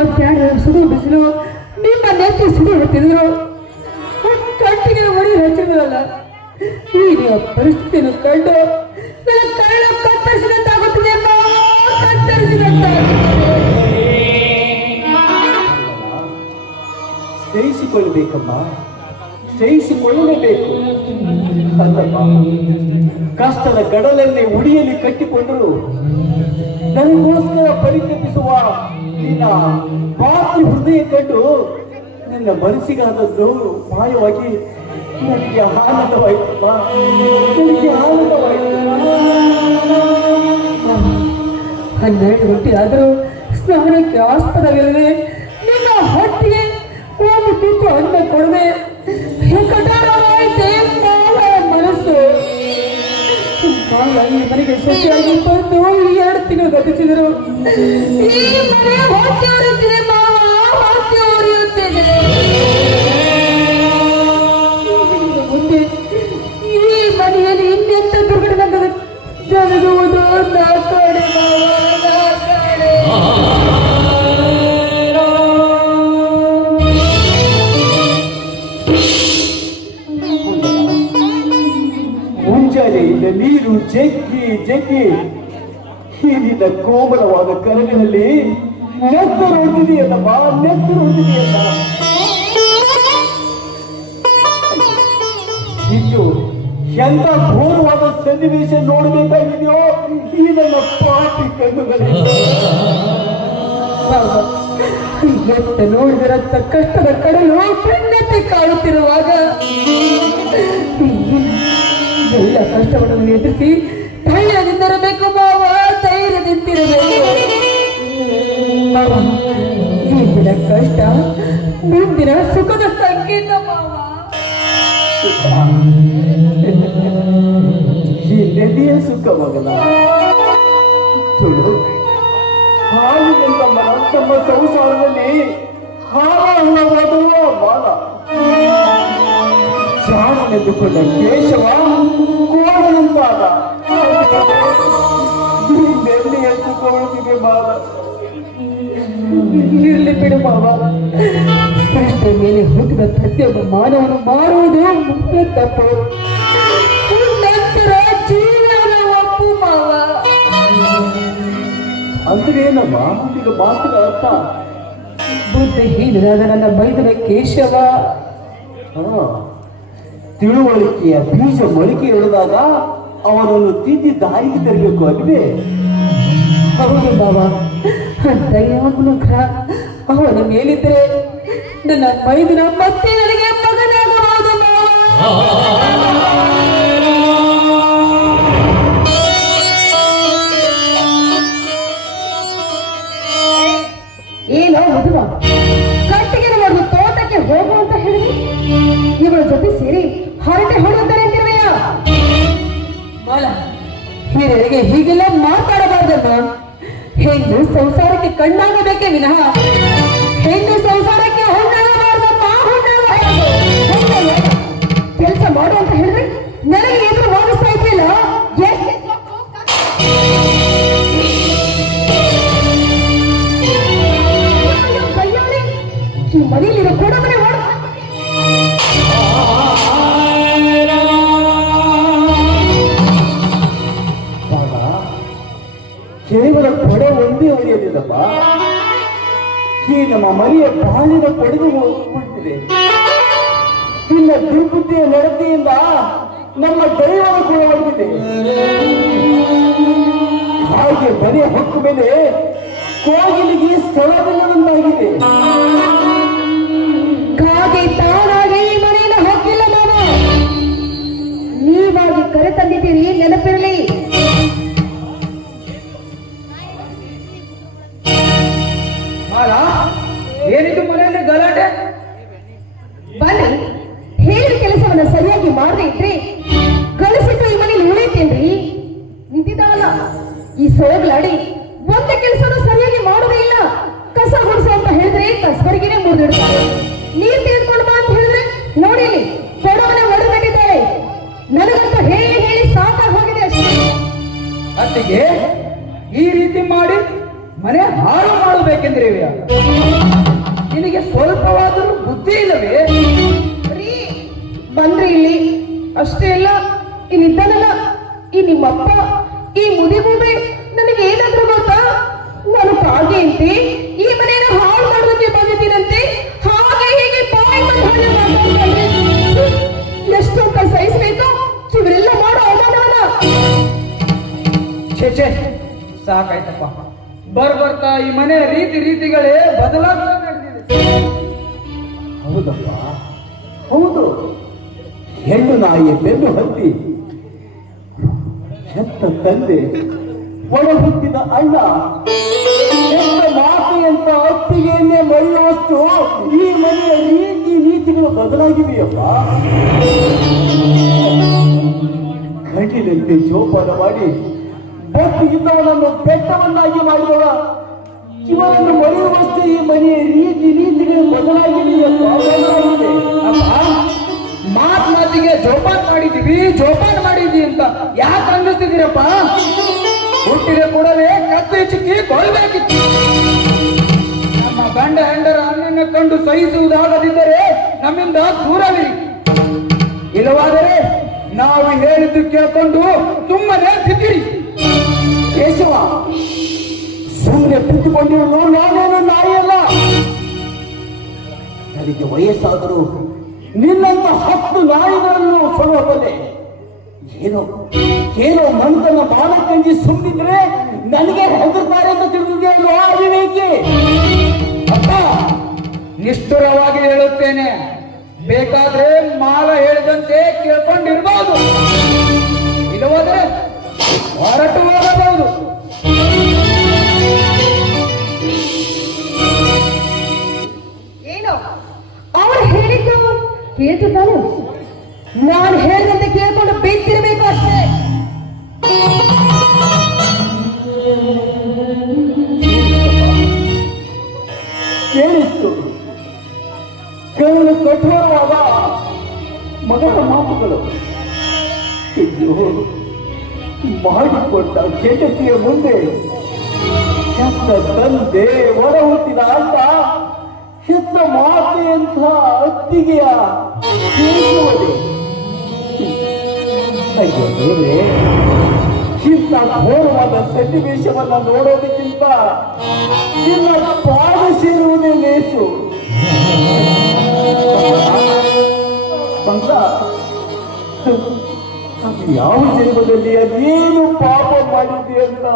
ಮಧ್ಯಾಹ್ನ ಸುಡು ಬಿಸಿಲು ನಿಮ್ಮ ನೆತ್ತಿ ಸುಡು ಹೊತ್ತಿದ್ರು ಕಟ್ಟಿಗೆ ಮಡಿ ಹಚ್ಚಿದ್ರಲ್ಲ ಈಗ ಪರಿಸ್ಥಿತಿಯನ್ನು ಕಂಡು ನನ್ನ ಕಳ್ಳ ಕತ್ತರಿಸಿದಂತಾಗುತ್ತದೆ ಜಯಿಸಿಕೊಳ್ಳಬೇಕಮ್ಮ, ಜಯಿಸಿಕೊಳ್ಳಲೇಬೇಕು. ಅಲ್ಲಮ್ಮ, ಕಷ್ಟದ ಗಡಲನ್ನೇ ಉಡಿಯಲ್ಲಿ ಕಟ್ಟಿಕೊಂಡರು ನನಗೋಸ್ಕರ ಪರಿತಪಿಸುವ ನಿನ್ನ ಪಾಪಿ ಹೃದಯ ಕಂಡು ನಿನ್ನ ಮನಸ್ಸಿಗಾದದ್ದು ಮಾಯವಾಗಿ ನನಗೆ ಆನಂದವಾಯಿತಮ್ಮ, ನನಗೆ ಆನಂದವಾಯಿತು. 12 ಗಂಟೆ ಆದರೂ ಸ್ನಾನಕ್ಕೆ ಆಸ್ಪದವಿಲ್ಲದೆ ನಿನ್ನ ಹೊಟ್ಟಿಗೆ ಒಂದು ತುತ್ತು ಅನ್ನ ಕೊಡದೆ ಕಠೋರವಾಯಿತೆ ಮನಸ್ಸು. ಮನೆಗೆ ಸೊಸೆಯಾಗಿ ಬಂದು 2 ತಿಂಗಳು ಗತಿಸಿದರು. ಈ ಮನೆ ಹೊಟ್ಟೆ ಉರಿಯುತ್ತಿದೆ ಮಾವ, ಹೊಟ್ಟೆ ಉರಿಯುತ್ತಿದೆ. ಮುಂದೆ ಈ ಮನೆಯಲ್ಲಿ ಇನ್ನೆಂತ ದುರ್ಘಟನೆ ಜರುಗುವುದು ನಾ ಕಡೆ ಮಾವ, ನಾ ಕಡೆ. ಮುಂಜಾನೆಯಿಂದ ನೀರು ಜಗ್ಗಿ ಜಗ್ಗಿ ಹೀರಿದ ಕೋಮಲವಾದ ಕರಗಳಲ್ಲಿ ನೆತ್ತರೊಡ್ಡಿದೆಯಲ್ಲಮ್ಮ, ನೆತ್ತರೊಡ್ಡಿದೆಯಲ್ಲ. ಇನ್ನು ಎಂತ ಘೋರವಾದ ಸನ್ನಿವೇಶ ನೋಡಬೇಕಾಗಿದೆಯೋ ಈ ನನ್ನ ಪಾಪಿ ಕಣ್ಣುಗಳಿಂದ. ಎತ್ತ ನೋಡಿದರಂತ ಕಷ್ಟದ ಕಡಲು ಖಂಡತೆ ಕಾಣುತ್ತಿರುವಾಗ ಎಲ್ಲ ಕಷ್ಟವನ್ನು ಎದುರಿಸಿ ಧೈರ್ಯದಿಂದಿರಬೇಕು ಮಾವ, ಧೈರ್ಯದಿಂದಿರಬೇಕು. ಇಂದಿನ ಕಷ್ಟ ಮುಂದಿನ ಸುಖದ ಸಂಕೇತ ಮಾವ. ಈ ನದಿಯ ಸುಖ ಮಗನ ತುಳು ಹಾಲಿನಿಂದ ತಮ್ಮ ಸಂಸಾರದಲ್ಲಿ ಹಾರಾಡುವ ಬಾಲ ಜಾಣನೆಂದುಕೊಂಡ ಕೇಶವ ಕೋಣನಂತಾದ ನೆಲ್ಲಿ ಎತ್ತುಕೊಳ್ಳುತ್ತಿದೆ ಮಾವ. ಇರಲಿ ಬಿಡು ಮಾವ, ಸೃಷ್ಟಿಯ ಮೇಲೆ ಹುಟ್ಟಿದ ಪ್ರತಿಯೊಬ್ಬ ಮಾನವನು ಮಾಡುವುದು ಮುಖ್ಯ ತಪ್ಪು. ನಂತರ ಜೀವನ ಒಪ್ಪು ಮಾವ. ಅಂದ್ರೆ ಏನಮ್ಮ ಈಗ ಮಾತಿನ ಅರ್ಥ? ಬುದ್ಧಿಹೀನರಾದ ನನ್ನ ಬೈದನ ಕೇಶವ ತಿಳುವಳಿಕೆಯ ಬೀಜ ಮೊಳಕೆ ಇಳಿದಾಗ ಅವನನ್ನು ತಿದ್ದಿ ದಾರಿಗೆ ತರಬೇಕು ಅಲ್ವೇ? ಹೌದು ಮಾವ, ದಯಾನುಗ್ರಹ ಅವನ ಮೇಲಿದ್ದರೆ ನನ್ನ ಮೈದಿನ ಮತ್ತೆ ನನಗೆ ಮಗನಾಗಬಹುದು ಏನೋ ಮಧುವ, ಕಟ್ಟಿಗೆ ಒಂದು ತೋಟಕ್ಕೆ ಹೋಗು ಅಂತ ಹೇಳಿದ್ವಿ, ಇವಳ ಜೊತೆ ಸೇರಿ ಹರಟೆ ಹೊಡೆಯುತ್ತಾರೆ ಅಂತಿರುವೆಯ ಮಾಲ. ಹಿರಿಯರಿಗೆ ಹೀಗೆಲ್ಲ ಮಾತಾಡಬಾರ್ದಮ್ಮ. ಹೆಣ್ಣು ಸಂಸಾರಕ್ಕೆ ಕಣ್ಣಾಗಬೇಕೇ ವಿನಃ ಹೆಣ್ಣು ಸಂಸಾರಕ್ಕೆ ಹೊಣ್ಣಾಗಬಾರ್ದಮ್ಮ. ಕೆಲಸ ಮಾಡು ಅಂತ ಹೇಳಿದ್ರೆ ನನಗೆ ಎದುರು ವಾದಿಸ್ತಾ ಇದ್ದಿಲ್ಲ. ಕೈಯಾಳಿ ಈ ಮನೆಯಲ್ಲಿರೋ ಕೊಡಮನೆ ಮಾಡು. ಕೇವಲ ಕೊಡೆ ಒಂದೇ ಒಡೆಯಲಿಲ್ಲಪ್ಪ, ಈ ನಮ್ಮ ಮನೆಯ ಬಾಳಿನ ಕೊಡೆದು ಹೋಗ್ಬಿಡ್ತಿದೆ. ಇನ್ನ ದುರ್ಬುದ್ಧಿಯ ನಡತೆಯಿಂದ ನಮ್ಮ ದೈವದ ಕೂಡ ಹೊಂದಿದೆ. ಹಾಗೆ ಮನೆ ಹೊಕ್ಕ ಮೇಲೆ ಕೋಗಿಲಿಗೆ ಸ್ಥಳವಿಲ್ಲದಂತಾಗಿದೆ. ಕಾಗೆ ತಾನಾಗಿ ಈ ಮನೆಯನ್ನು ಹೊಕ್ಕಿಲ್ಲ ಮಾವ, ನೀವಾಗಿ ಕರೆ ತಂದಿದ್ದೀರಿ, ನೆನಪಿರಲಿ. ಏನಿದು ಮನೆಯಲ್ಲಿ ಗಲಾಟೆ? ಬನ್ನಿ, ಹೇಳಿದ ಕೆಲಸವನ್ನ ಸರಿಯಾಗಿ ಮಾಡದೆ ಇದ್ರೆ ಗಳಿಸಿಟ್ಟು ಈ ಮನೇಲಿ ಉಳಿತೇನ್ರಿ. ನಿಂತಿದ್ದಾವಲ್ಲ ಈ ಸೋಗ್ಲಾಡಿ ಒಂದೇ ಕೆಲಸನ ಸರಿಯಾಗಿ ಮಾಡೋದೇ ಇಲ್ಲ. ಕಸ ಗುಡಿಸು ಅಂತ ಹೇಳಿದ್ರೆ ಕಸಬರಿಗೆನೆ ಮುರಿದಿಡ್ತಾರೆ. ನೀರ್ ತೆಗೆದುಕೊಂಡು ಬಾ ಅಂತ ಹೇಳಿದ್ರೆ ನೋಡಿ ಕೊಡವನೆ ಒಡೆದಿದ್ದಾರೆ. ನನಗಂತೂ ಹೇಳಿ ಹೇಳಿ ಸಾಕಾಗಿ ಹೋಗಿದೆ ಅಷ್ಟೇ. ಅತ್ತಿಗೆ ಈ ರೀತಿ ಮಾಡಿ ಮನೆ ಹಾಳು ಮಾಡಬೇಕೆಂದ್ರೆ ನಿನಗೆ ಸ್ವಲ್ಪವಾದರೂ ಬುದ್ಧಿ ಇಲ್ಲವೇ? ರೀ, ಬಂದ್ರಿ ಇಲ್ಲಿ ಅಷ್ಟೇ ಅಲ್ಲ, ಇಲ್ಲಿದ್ದಾನಲ್ಲ ಈ ನಿಮ್ಮಪ್ಪ, ಈ ಮುದಿಗೂಬೆ ನನಗೆ ಏನಾದ್ರೂ ಗೊತ್ತಾ? ನಾನು ಕಾಗೆ ಅಂತೆ ಈ ಮನೆಯನ್ನು ಹಾಳು ಮಾಡೋದಕ್ಕೆ ಬಂದಿದ್ದೀನಂತೆ, ಹಾಗೆ ಹೀಗೆ ಬಾಯಿ ಬಂದ ಹಾಗೆ ಮಾತಾಡ್ತಾನೆ. ಎಷ್ಟು ಅಂತ ಸಹಿಸಬೇಕು ಇವರೆಲ್ಲ ಮಾಡೋ ಅವಮಾನವನ್ನ? ಛೇ ಸಾಕಾಯ್ತಪ್ಪ. ಬರ್ತಾ ಈ ಮನೆ ರೀತಿಗಳೇ ಬದಲಾಗ್ತಾ ನಡೆದಿದೆ. ಹೌದಪ್ಪ, ಹೌದು. ಹೆಣ್ಣು ನಾಯಿಯ ಬೆನ್ನು ಹತ್ತಿ ಹೆತ್ತ ತಂದೆ, ಒಳ ಹುಟ್ಟಿದ ಅಣ್ಣ, ಹೆತ್ತ ಮಾತೆಯಂತ ಅತ್ತಿಗೆಯನ್ನೇ ಮರೆಯುವಷ್ಟು ಈ ಮನೆಯ ನೀತಿಗಳು ಬದಲಾಗಿವೆಯಪ್ಪ. ಕಣ್ಣಿನಂತೆ ಜೋಪಾನ ಮಾಡಿ ಬತ್ತು ಇದ್ದವನನ್ನು ಬೆಟ್ಟವನ್ನಾಗಿ ಮಾಡಿದವ ಇವರನ್ನು ಮರೆಯುವಷ್ಟು ಈ ಮನೆಯ ನೀತಿಗಳು ಬದಲಾಗಿದೆಯಪ್ಪ, ಬದಲಾಗಿದೆ. ಮಾತಿಗೆ ಜೋಪಾನ ಮಾಡಿದ್ದೀವಿ ಅಂತ ಯಾಕೆ ಅಂದಿಸ್ತಿದ್ದೀರಪ್ಪ? ಹುಟ್ಟಿದ ಕೂಡಲೇ ಕತ್ತೆ ಚಿಕ್ಕಿ ಕೊಲ್ಲಬೇಕಿತ್ತು. ನಮ್ಮ ಗಂಡ ಹೆಂಡರ ಅಣ್ಣನ ಕಂಡು ಸಹಿಸುವುದಾಗದಿದ್ದರೆ ನಮ್ಮಿಂದ ದೂರವಿರಿ. ಇಲ್ಲವಾದರೆ ನಾವು ಹೇಳಿದ್ದು ಕೇಳ್ಕೊಂಡು ಸುಮ್ಮನೆ ಬಿದ್ದಿರಿ. ಕೇಶವ, ಸುಮ್ಮನೆ ಬಿಟ್ಟುಕೊಂಡಿರಲು ನಾನೇನು ನಾಯಿಯಲ್ಲ. ನನಗೆ ವಯಸ್ಸಾದರೂ ನಿನ್ನಂತ 10 ನಾಯಿಗಳನ್ನು ಸೊಲಬಲ್ಲೆ. ಏನೋ ಮನದನ್ನ ಬಾಲಕಂಜಿ ಸುಮ್ಮಿದ್ರೆ ನನಗೆ ಹೆದರ್ತಾರೆ ಅಂತ ತಿಳಿದಿದೆಯಲ್ಲೋ ಅವಿವೇಕಿ. ಅಪ್ಪ, ನಿಷ್ಠುರವಾಗಿ ಹೇಳುತ್ತೇನೆ, ಬೇಕಾದ್ರೆ ಮಾಲ ಹೇಳಿದಂತೆ ಕೇಳ್ಕೊಂಡಿರ್ಬಹುದು, ಇಲ್ಲವಾದ್ರೆ ಹೊರಟು ಹೋಗಬಹುದು. ಏನು ಅವನು ಹೇಳಿದ್ದು ಕೇಳ್ತಿದ್ದಾನೆ? ನಾನು ಹೇಳಿದಂತೆ ಕೇಳ್ಕೊಂಡು ಬೇಯ್ತಿರ್ಬೇಕು ಅಷ್ಟೇ. ಕೇಳಿಸ್ತು ಕೆಲವು ಕಠೋರವಾದ ಮಗನ ಮಾತುಗಳು. ಮಾಡಿಕೊಟ್ಟ ಕೆಟ್ಟತಿಯ ಮುಂದೆ ಹೆತ್ತ ತಂದೆ, ಒಳ ಹುಟ್ಟಿದ ಅಣ್ಣ, ಹೆತ್ತ ಮಾತೆಯಂಥ ಅತ್ತಿಗೆಯ ಕೇಳುವಡೆ. ಅಯ್ಯೋ ದೇವ್ರೆ, ಇಂಥ ಘೋರವಾದ ಸನ್ನಿವೇಶವನ್ನ ನೋಡೋದಕ್ಕಿಂತ ನಿನ್ನ ಪಾದ ಸೇರುವುದೇ ಲೇಸು. ಬಂದ ಯಾವ ಜನ್ಮದಲ್ಲಿ ಅದೇನು ಪಾಪ ಮಾಡಿದ್ದೆ ಅಂತ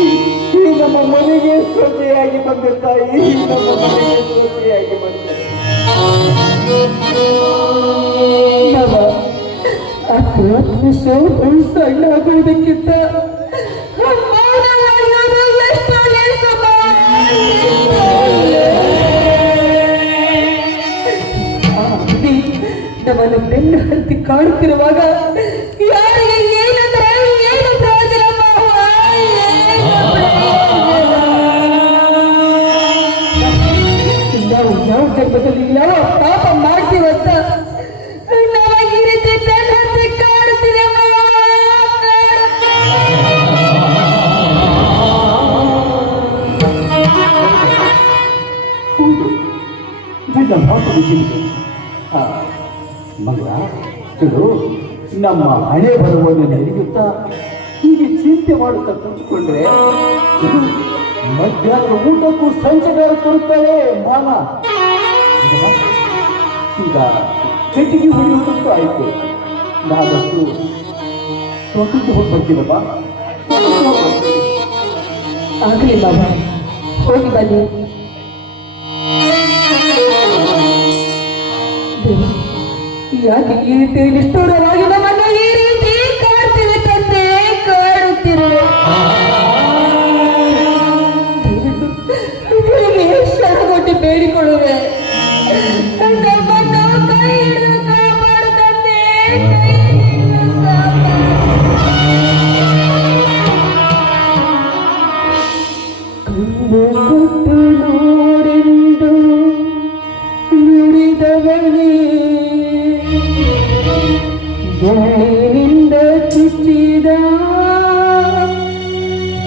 ಈ ನಮ್ಮ ಮನೆಗೆ ಸೊಸೆಯಾಗಿ ಬಂದೆ ತಾಯಿ, ನಮ್ಮ ಮನೆಗೆ ಸೊಸೆಯಾಗಿ ಬಂದೆ. ಸಣ್ಣಾಗುವುದಕ್ಕಿಂತ ನಮ್ಮನ್ನು ಬೆನ್ನು ಹತ್ತಿ ಕಾಡುತ್ತಿರುವಾಗ ಯಾರಿಗೆ ಏನಂದ್ರೆ ಏನು ಪ್ರಯೋಜನ? ನಾವು ಯಾವ ಜನ್ಮದಲ್ಲಿ ಯಾವ ಪಾಪ ಮಾಡ್ತೀವಂತ ನಮಗೆ ಈ ರೀತಿ ಬೆನ್ನು ಹತ್ತಿ ಕಾಡುತ್ತಿದೆ. ನನ್ನ ಮಾತು ಬಿಸಿಲಿದೆ. ಮಗ, ಇದು ನಮ್ಮ ಹಣೆ ಬರವನ್ನು ನೆನೆಯುತ್ತಾ ಹೀಗೆ ಚಿಂತೆ ಮಾಡುತ್ತಾ ಕೂತ್ಕೊಂಡ್ರೆ ಮಧ್ಯಾಹ್ನ ಊಟಕ್ಕೂ ಸಂಚಗಾರ ತರುತ್ತಾಳೆ ಮಾನ. ಈಗ ಕಟ್ಟಿಗೆ ಹೊಡೆಯುವುದಕ್ಕೂ ಆಯ್ತು. ನಾನಷ್ಟು ಸ್ವತಂತ್ರ ಹೋಗ್ಬರ್ತೀನಪ್ಪ. ಆಗಲಿಲ್ಲ, ಹೋಗಿ ಬನ್ನಿ. ಯಾಕೆ ಈ ರೀತಿ ನಿಷ್ಠುರವಾಗಿ ನಮ್ಮನ್ನು ಈ ರೀತಿ ಕಾಡ್ತಿದೆ ತಂದೆ, ಕಾಡುತ್ತಿರುವೆ? ಶರಣಗೊಟ್ಟು ಬೇಡಿಕೊಳ್ಳುವೆ, ನಮ್ಮನ್ನು ಕೈ ಹಿಡಿದು ಕಾಪಾಡು ತಂದೆ, ಕೈ ಹಿಡಿದು ಕಣ್ಣು ಕೊಟ್ಟು ನೋಡೆಂದು ನುಡಿದವನೇ ಗಾಳಿನಿಂದ ಚುಚ್ಚಿದ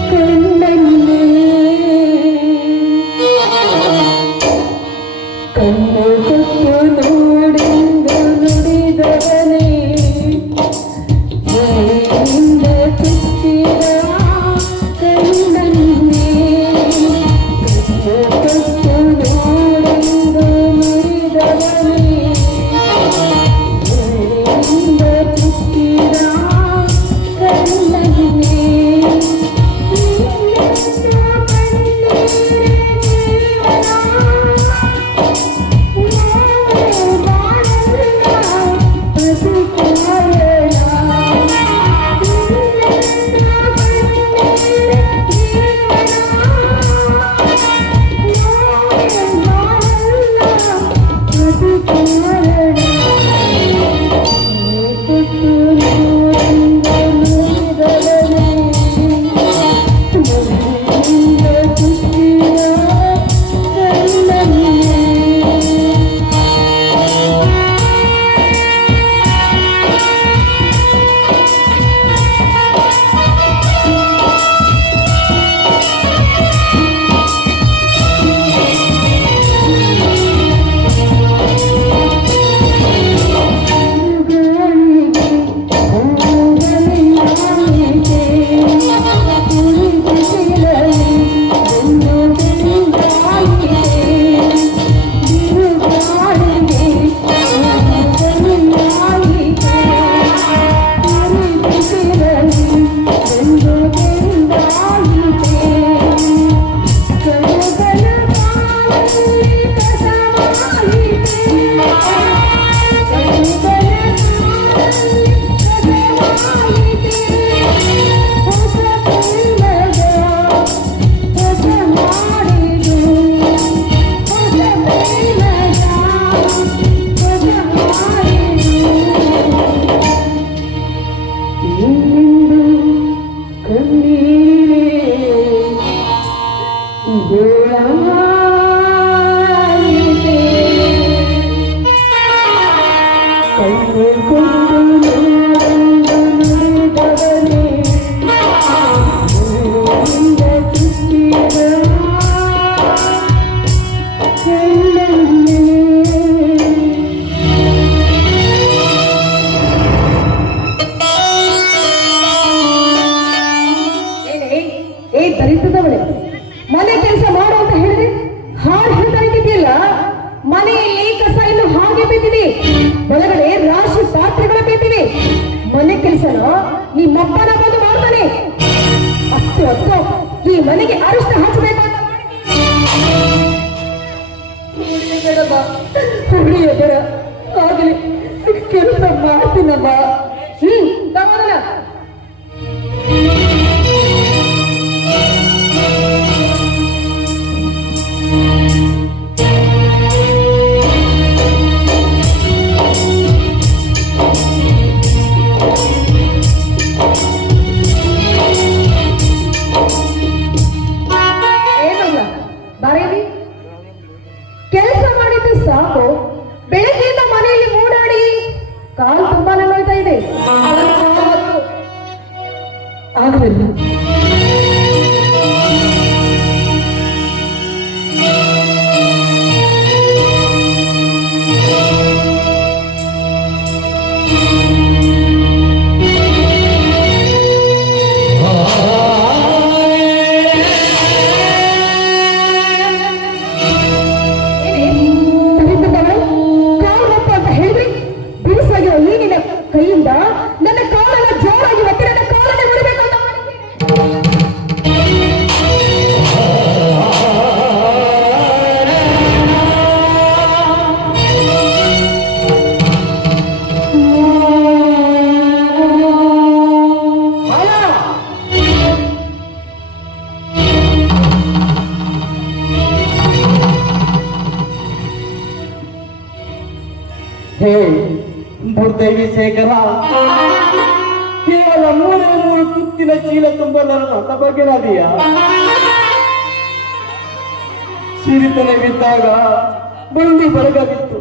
ಕಣ್ಣನ್ನೇ ಏ ದರಿದ್ರದವಳೆ, ಮನೆ ಕೆಲಸ ಮಾಡು ಅಂತ ಹೇಳಿದ್ರೆ ಹಾಡು ಹೇಳ್ತಾ ಇದ್ದಿದ್ದಿಲ್ಲ. ಮನೆಯಲ್ಲಿ ಕಸ ಇನ್ನು ಹಾಗೆ ಬಿದ್ದಿದೆ, ಒಳಗಡೆ ರಾಶಿ ಪಾತ್ರೆಗಳು ಬಿದ್ದಿವೆ. ಮನೆ ಕೆಲಸನ ನಿಮ್ಮಪ್ಪನ ಬಂದು ಮಾಡ್ತಾನೆ. ಅಷ್ಟು ಹೊತ್ತು ಈ ಮನೆಗೆ ಅರಿಷ್ಟ ಹಚ್ಚಬೇಕು ಅಂತ ಬೇಡ, ಆಗಲಿ ಕೆಲಸ ಮಾಡ್ತೀನಮ್ಮ. ತಗೋದಲ್ಲ ಕೆಲಸ ಮಾಡಿದ್ದು ಸಾಕು. ಬೆಳಗ್ಗೆಯಿಂದ ಮನೆಯಲ್ಲಿ ಓಡಾಡಿ ಕಾಲು ತುಂಬಾ ನೋಯ್ತಾ ಇದೆ. ಆಗಲಿಲ್ಲ. ಕೈಯಿಂದ ನನ್ನ ಕಾಲನ್ನ ಜೋರಾಗಿ ಒತ್ತಿ ನನ್ನ ಕಾಲನ್ನೇ ಮುರಿಬೇಕು ಅಂತ ಹೇ ದುರ್ದೈವಿ ಶೇಖರ, ಕೇವಲ 3 ತುತ್ತಿನ ಚೀಲ ತುಂಬ ನನ್ನ ರಥ ಬಗೆರಾದಿಯ. ಸಿರಿತನವಿದ್ದಾಗ ಬಂಡಿ ಬರಗವಿತ್ತು,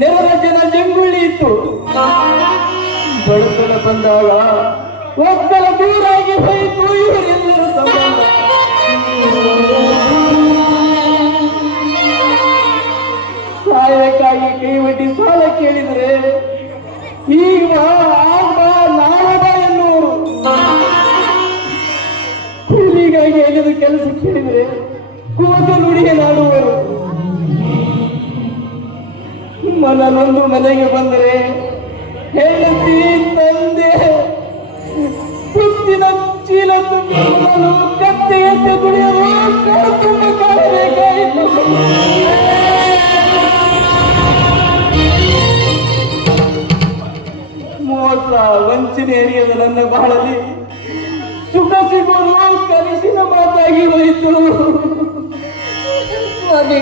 ನೆರರ ಜನ ಜಂಗುಳ್ಳಿ ಇತ್ತು. ಬಡತನ ಬಂದಾಗ ಒಕ್ಕಲ ದೂರಾಗಿ ಹೋಯಿತು ಇವರೆಲ್ಲರೂ ಸಂಬಂಧ. ಸಾಯಕ್ಕಾಗಿ ಕೈವಟಿ ಸಾಲ ಕೇಳಿದರೆ ಈಗ ನಾವದ ಎನ್ನುವರು. ಕೂಲಿಗಾಗಿ ಎಲ್ಲಿದು ಕೆಲಸ ಕೇಳಿದರೆ ಕೂತು ನುಡಿಗೆ ನಾಡುವರು. ಮನನೊಂದು ಮನೆಗೆ ಬಂದರೆ ಹೆಂಡತಿ ತಂದೆ ತುತ್ತಿನ ಚೀಲ ತುಂಬಲು ಕತ್ತೆ ಎತ್ತೆ ದುಡಿಯಲು ತುಂಬ ಕಾಣಬೇಕಾಯಿತು. ಮೋಸ ವಂಚನೆ ಎರಿಯದ ನನ್ನ ಬಾಳಲಿ ಸುಖ ಸಿಗೋದು ಕನಸಿನ ಮಾತಾಗಿ ಹೋಯಿತು. ಸ್ವಾಮಿ,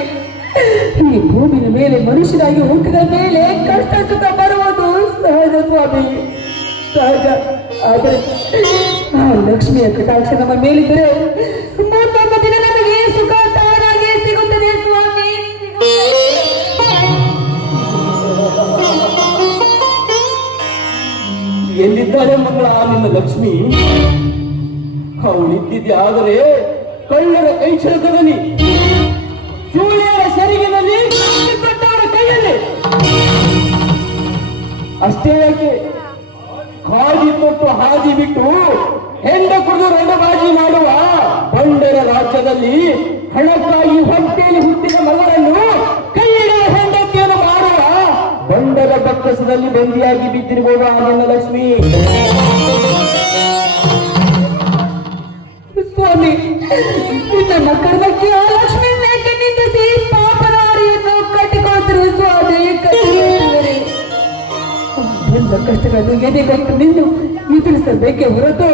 ಈ ಭೂಮಿಯ ಮೇಲೆ ಮನುಷ್ಯರಾಗಿ ಹುಟ್ಟಿದ ಮೇಲೆ ಕಷ್ಟ ಸುಖ ಬರುವುದು ಸಹಜ ಸ್ವಾಮಿ, ಸಹಜ. ಆದರೆ ಆ ಲಕ್ಷ್ಮಿಯ ಕಟಾಕ್ಷ ನಮ್ಮ ಮೇಲಿದ್ದರೆ ಮುಂದೊಂದು ದಿನ ನಮಗೆ ಸುಖ ತಾನಾಗಿ ಸಿಗುತ್ತದೆ ಸ್ವಾಮಿ. ಎಲ್ಲಿದ್ದಾರೆ ಮಗಳ ನಿನ್ನ ಲಕ್ಷ್ಮಿ? ಅವಳಿದ್ದಿದ್ದೆ ಆದರೆ ಕಳ್ಳರ ಕೈ ಚಳಕದಲ್ಲಿ, ಸೂರ್ಯರ ಸೆರಗಿನಲ್ಲಿ, ಕೊಟ್ಟವರ ಕೈಯಲ್ಲಿ. ಅಷ್ಟೇ ಯಾಕೆ, ಹಾದಿ ತೊಟ್ಟು ಹಾದಿ ಬಿಟ್ಟು ಹೆಂಡ ಕುಡಿದು ರಂಗಬಾಜಿ ಮಾಡುವ ಬಂಡರ ರಾಜ್ಯದಲ್ಲಿ ಹಣಕ್ಕಾಗಿ ಹೊಟ್ಟೆಯಲ್ಲಿ ಹುಟ್ಟಿದ ಮಗಳನ್ನು ಕೈ ಹಿಡಿದ ಹೆಂಡತಿಯನ್ನು ಮಾಡುವ ಬಂಡರ ಬಕ್ಕಸದಲ್ಲಿ ಬಂದಿಯಾಗಿ ಬಿದ್ದಿರಬಹುದು ಆ ನಿನ್ನ ಲಕ್ಷ್ಮಿ. ಸ್ವಾಮಿ, ನನ್ನ ಕರ್ಮಕ್ಕೆ ಆ ಲಕ್ಷ್ಮಿ ಮೇಕೆ ನಿಂದಿಸಿ ಪಾಪನಾರಿಯನ್ನು ಕಟ್ಟಿಕೊಳ್ತಿರುವ ಸ್ವಾಮಿ, ಕಟ್ಟಿಕೊಳ್ಳುವರೆ. ಎಲ್ಲ ಕಷ್ಟಗಳನ್ನು ಎದೆಗಟ್ಟು ನಿಂದು ಎದುರಿಸಬೇಕೆ ಹೊರತು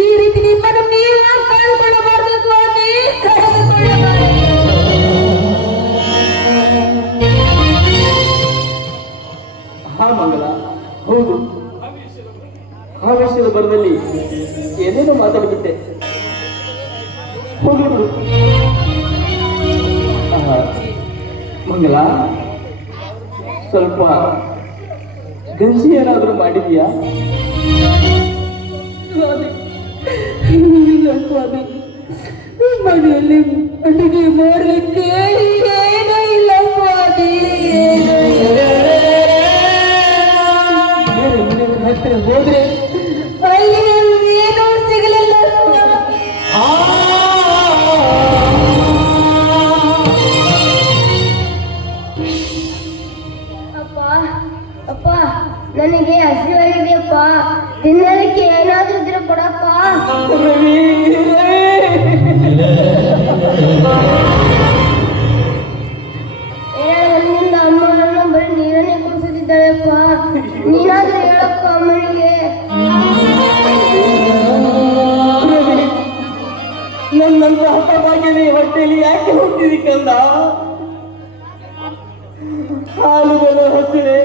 ಈ ರೀತಿ ನಿಮ್ಮನ್ನು ನೀವು ಕಳೆದುಕೊಳ್ಳಬಾರದು ಸ್ವಾಮಿ, ಕಳೆದುಕೊಳ್ಳಬಾರದು. ಹಾ ಮಂಗಲ, ಹೌದು, ಆವೇಶದ ಬರದಲ್ಲಿ ಏನೇನೋ ಮಾತಾಡಿಬಿಟ್ಟೆ. ಹೋಗಿ ಬಿಡು. ಮಂಗಲ, ಸ್ವಲ್ಪ ಗಂಜಿ ಏನಾದ್ರೂ ಮಾಡಿದ್ಯಾ? ಸ್ವಾಮಿ, ಇಲ್ಲ ಸ್ವಾಮಿ, ಮನೆಯಲ್ಲಿ ಅಡುಗೆ ಮಾಡಲಿಕ್ಕೆ ಏನೂ ಇಲ್ಲ ಸ್ವಾಮಿ, ಏನೂ ಇಲ್ಲ. ಬೇರೆ ಮನೆ ಹತ್ತಿರ ಹೋದ್ರೆ ಅಲ್ಲಿ ಏನೂ ಸಿಗಲಿಲ್ಲ ಸ್ವಾಮಿ. ಅಪ್ಪ ಅಪ್ಪ ನನಗೆ ಹಸಿವಾಗಿದೆಯಪ್ಪ, ತಿನ್ನಲಿಕ್ಕೆ ಏನಾದ್ರೂ ಇದ್ರೆ ಕೊಡಪ್ಪ. ರವಿ, ಏನಿಂದ ಅಮ್ಮನನ್ನ ಬರೀ ನೀರನ್ನೇ ಕುಡಿಸುತ್ತಿದ್ದಾಳೆಪ್ಪ. ನೀನಾದ್ರೂ ಹೇಳಪ್ಪ ಅಮ್ಮನಿಗೆ. ರವಿ, ನನ್ನಂತ ಹಠವಾಗಿನಿ ಹೊಟ್ಟೆಯಲ್ಲಿ ಯಾಕೆ ಹೋಗ್ತಿದಿ ಕಂದ? ಹಾಲುಗಳು ಹಸಿರೆ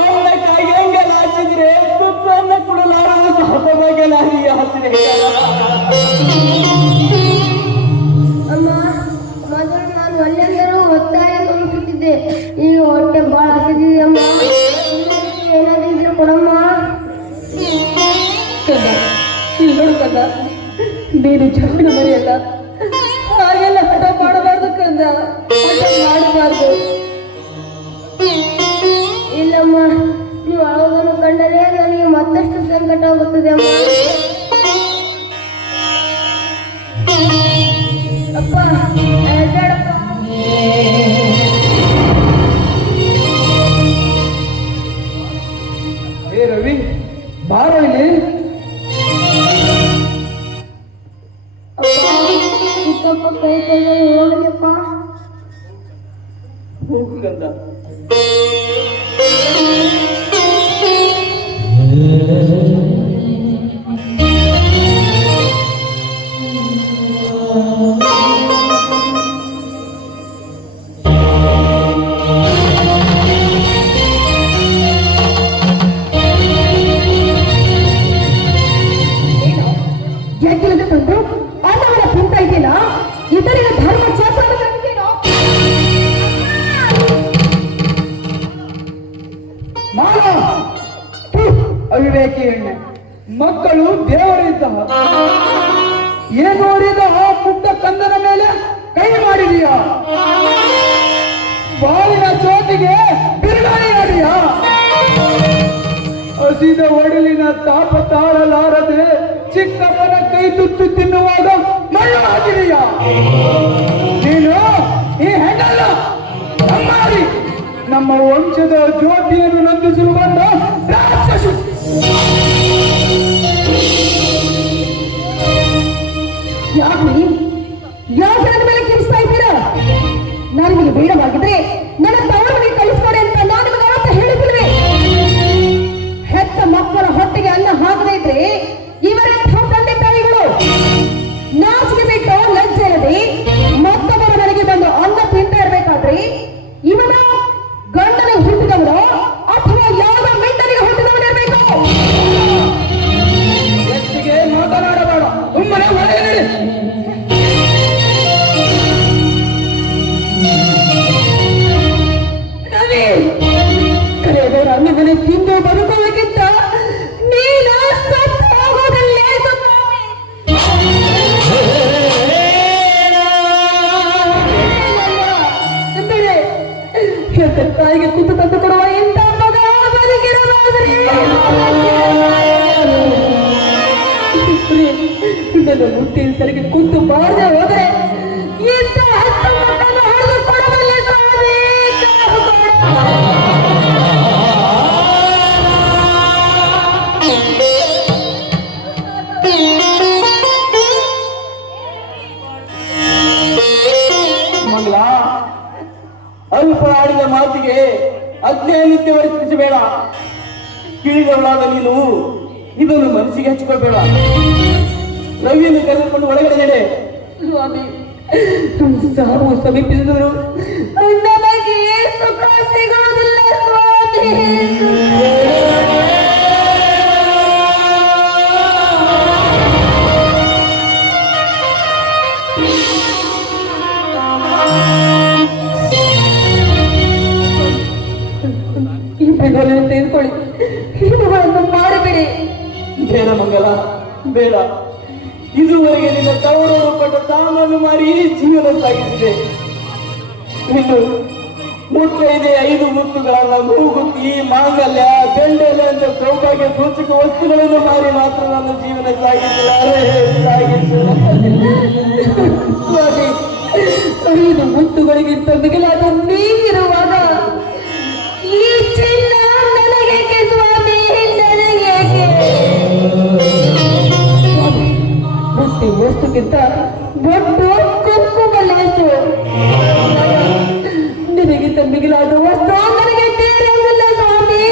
ಅನ್ನಕ್ಕಾಗಿ ಹಂಗೆಲ್ಲ ಹಾಕಿದ್ರೆ ತುತ್ತು ಅನ್ನ ಕೊಡಲಾರದು ಹಠವಾಗಲಾರಿಯ ಹಸಿರೆ. ಅಮ್ಮ, ಮೊದಲು ನಾನು ಒಳ್ಳೆಂದರೂ ಒತ್ತಾಯ ತೋರಿಸುತ್ತಿದ್ದೆ, ಈಗ ಹೊಟ್ಟೆ ಬಹಳ ಹಸಿದಿದೆ ಅಮ್ಮ. ತಿನ್ನಲಿಕ್ಕೆ ಏನಾದ್ರೂ ಇದ್ರೆ ಕೊಡಮ್ಮ. ಕಂದ, ಇಲ್ಲಿ ನೋಡು ಕಂದ, ನೀನು ಜಾಣ ಮರಿಯಲ್ಲ, ಹಾಗೆಲ್ಲ ಹಠ ಮಾಡಬಾರ್ದು ಕಂದ, ಹಠ ಮಾಡಬಾರ್ದು. ಇಲ್ಲಮ್ಮ, ನೀವು ಅಳೋದನ್ನು ಕಂಡರೆ ನನಗೆ ಮತ್ತಷ್ಟು ಸಂಕಟ ಆಗುತ್ತದೆ ಅಮ್ಮ. ಅಪ್ಪ, ಬೇಡಪ್ಪ. ಏ ರವಿ, ಬಾರೋ ಇಲ್ಲಿ. ಅಪ್ಪ, ಚಿಕ್ಕಪ್ಪ ಕೈ ಕೈಯಲ್ಲಿ ಹೋಗಲಿಪ್ಪ. ಹೋಗು ಕಂದ. ಎದ್ದಿಲ್ಲದೆ ತಂದು ಅನ್ನವನ್ನ ತಿಂತಾ ಇದ್ದೀನ, ಇದರಿಂದ ಧರ್ಮ ಶಾಸ್ತ್ರದ ನಂಬಿಕೆನೋ? ಮಾನ, ಅವಿವೇಕಿ ಹೆಣ್ಣೆ, ಮಕ್ಕಳು ದೇವರಿದ್ದ ಏನು ನೋಡಿದ ಆ ಪುಟ್ಟ ಕಂದನ ಮೇಲೆ ಕೈ ಮಾಡಿದೀಯಾ? ಬಾವಿನ ಜೋತಿಗೆ ಬಿರುಗಾಳಿ ಆಡಿಯಾ? ಹಸಿದ ಒಡಲಿನ ತಾಪ ತಾಳಲಾರದೆ ಚಿಕ್ಕಪ್ಪನ ಕೈ ತುತ್ತು ತಿನ್ನುವಾಗ ಮಣ್ಣು ಹಾಕಿದೀಯಾ? ನೀನು ಈ ಹೆಣ್ಣಲ್ಲ, ನಮ್ಮಾರಿ, ನಮ್ಮ ವಂಶದ ಜ್ಯೋತಿಯನ್ನು ನಂದಿಸಲು ಬಂದ ರಾಕ್ಷಸು. ಯಾಕೆ ಯಾಕೆ ನನ್ನ ಮೇಲೆ ಕಿರಿಸ್ತಾ ಇದ್ದೀರಾ? ನಾನು ನಿಮಗೆ ಬೇಡವಾಗಿದ್ರೆ ನನ್ನ ತವರನಿಗೆ ಕಳಿಸ್ಕೊಡಿ ಅಂತ ನಾನು ನಿಮಗೆ ಅವತ್ತು ಹೇಳಿದ್ವಿ. ಹೆತ್ತ ಮಕ್ಕಳ ಹೊಟ್ಟೆಗೆ ಅನ್ನ ಹಾಕದೇ ಇದ್ರೆ ಇವರೆಂಥ ತಂದೆ ತಾಯಿಗಳು? ನಾಚಿಕೆ ಬಿಟ್ಟು ಲಜ್ಜೆ ಇರದೆ ಮತ್ತೊಬ್ಬರ ಮನೆಗೆ ಬಂದು ಅನ್ನ ತಿಂತಾ ಇರ್ಬೇಕಾದ್ರೆ ಇವನ ಗಂಡನಿಗೆ ಹುಟ್ಟಿದವರು ಅಥವಾ ಯಾವುದೋ ಮೆಂಡನಿಗೆ ಹುಟ್ಟಿದವನಿರ್ಬೇಕು. ಹೆಚ್ಚಿಗೆ ಮಾತನಾಡಬೇಡ, ಸುಮ್ಮನೆ ಒಳಗೆ ನಡಿ. ರವಿ, ಕರೆದವರು ಅನ್ನ ಮನೆ ತಿಂದು ಬದುಕೋದಕ್ಕಿಂತ ನೀನು ಸತ್ತು ಹೋಗೋದಲ್ಲೇ ಬೇರೆ ಹೆತ್ತ ತಾಯಿಗೆ ಕುತ್ತು ತಂದು ಕೊಡುವ ಎಂತ ಮಗ ಬದುಕಿರೋದಾದ್ರೆ ನನ್ನ ಹುಟ್ಟಿನ ತಲೆಗೆ ಕುತ್ತು ಮಾಡದೆ ಹೋದರೆ ಇಂಥ 10 ಮಕ್ಕಳನ್ನು ಹೊಡೆದು ಕೊಡಬಲ್ಲೆ ಸ್ವಾಮಿ. ಮಂಗಳ, ಅಲ್ಪ ಆಡಿದ ಮಾತಿಗೆ ಅಜ್ಞೆ ನಿತ್ಯ ವರ್ತಿಸಬೇಡ. ಕಿಳಿದವಳಾದ ನೀನು ಇದನ್ನು ಮನಸ್ಸಿಗೆ ಹಚ್ಕೊಳ್ಬೇಡ. ರವಿಯನ್ನು ಕರೆದುಕೊಂಡು ಒಳಗಡೆ ನಡೆ. ಸ್ವಾಮಿ, ಸಾವು ಸಮೀಪಿಸಿದರು ನನಗೆ ಸುಖ ಸಿಗೋದಿಲ್ಲ ಸ್ವಾಮಿ. ಇಬ್ಬರಿಗೂ ಬರಲಿ ತೆಗೆದುಕೊಳ್ಳಿ, ಇವುಗಳನ್ನು ಮಾಡಬೇಡಿ. ಬೇಡ ಮಂಗಲ, ಬೇಡ. ಇದುವರೆಗೆ ನಿನ್ನ ತವರವರು ಪಟ್ಟ ಸಾಮಾನು ಮಾರಿ ಜೀವನ ಸಾಗಿಸಿದೆ. ಇನ್ನು ಮುತ್ತೈದೆ 5 ಮುತ್ತುಗಳನ್ನ ಮೂಗುತಿ, ಮಾಂಗಲ್ಯ, ಬೆಂಡೆಲೆ ಅಂತ ಸೌಭಾಗ್ಯ ಸೂಚಕ ವಸ್ತುಗಳನ್ನು ಮಾರಿ ಮಾತ್ರ ನನ್ನ ಜೀವನ ಸಾಗಿಸಲಾರೆ. ಸ್ವಾಮಿ, 5 ಮುತ್ತುಗಳಿಗಿಂತ ಮಿಗಿಲಾದ ನೀವಿರುವಾಗ ಈ ಚಿನ್ನ ನನಗೇಕೆ ಸ್ವಾಮಿ, ನನಗೇಕೆ? ಮುಟ್ಟಿ ವಸ್ತುಗಿಂತ ಬೊಟ್ಟು ಕುಂಕುಮ ಲೇಸು. ನಿನಗಿಂತ ಮಿಗಿಲಾದ ವಸ್ತು ನನಗೆ ಬೇರೆಯಿಲ್ಲ ಸ್ವಾಮಿ,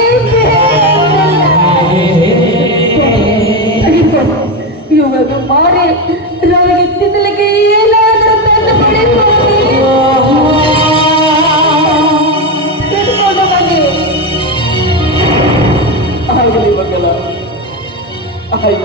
ಇವುಗಳನ್ನು ಮಾಡಿ ನನಗೆ ತಿನ್ನಲಿಕ್ಕೆ ಏನಾದರೂ ತಂದು ಕೊಡಿ ಸ್ವಾಮಿ. ತೆಗೆದುಕೊಂಡು ಬನ್ನಿ. ಆಗಲಿ ಮಂಗಲ, ಆಗಲಿ.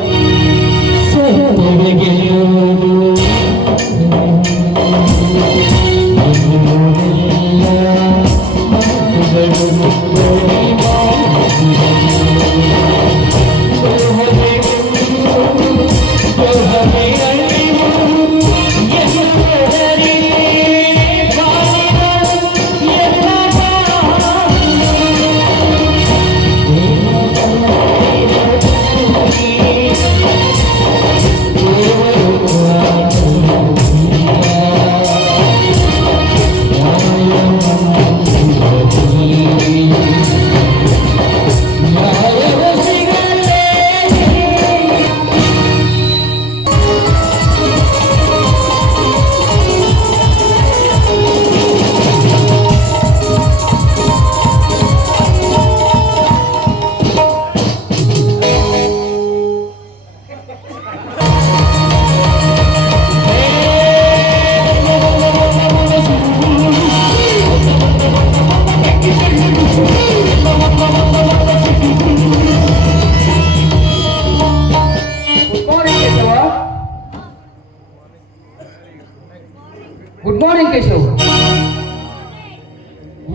Good morning Keshav.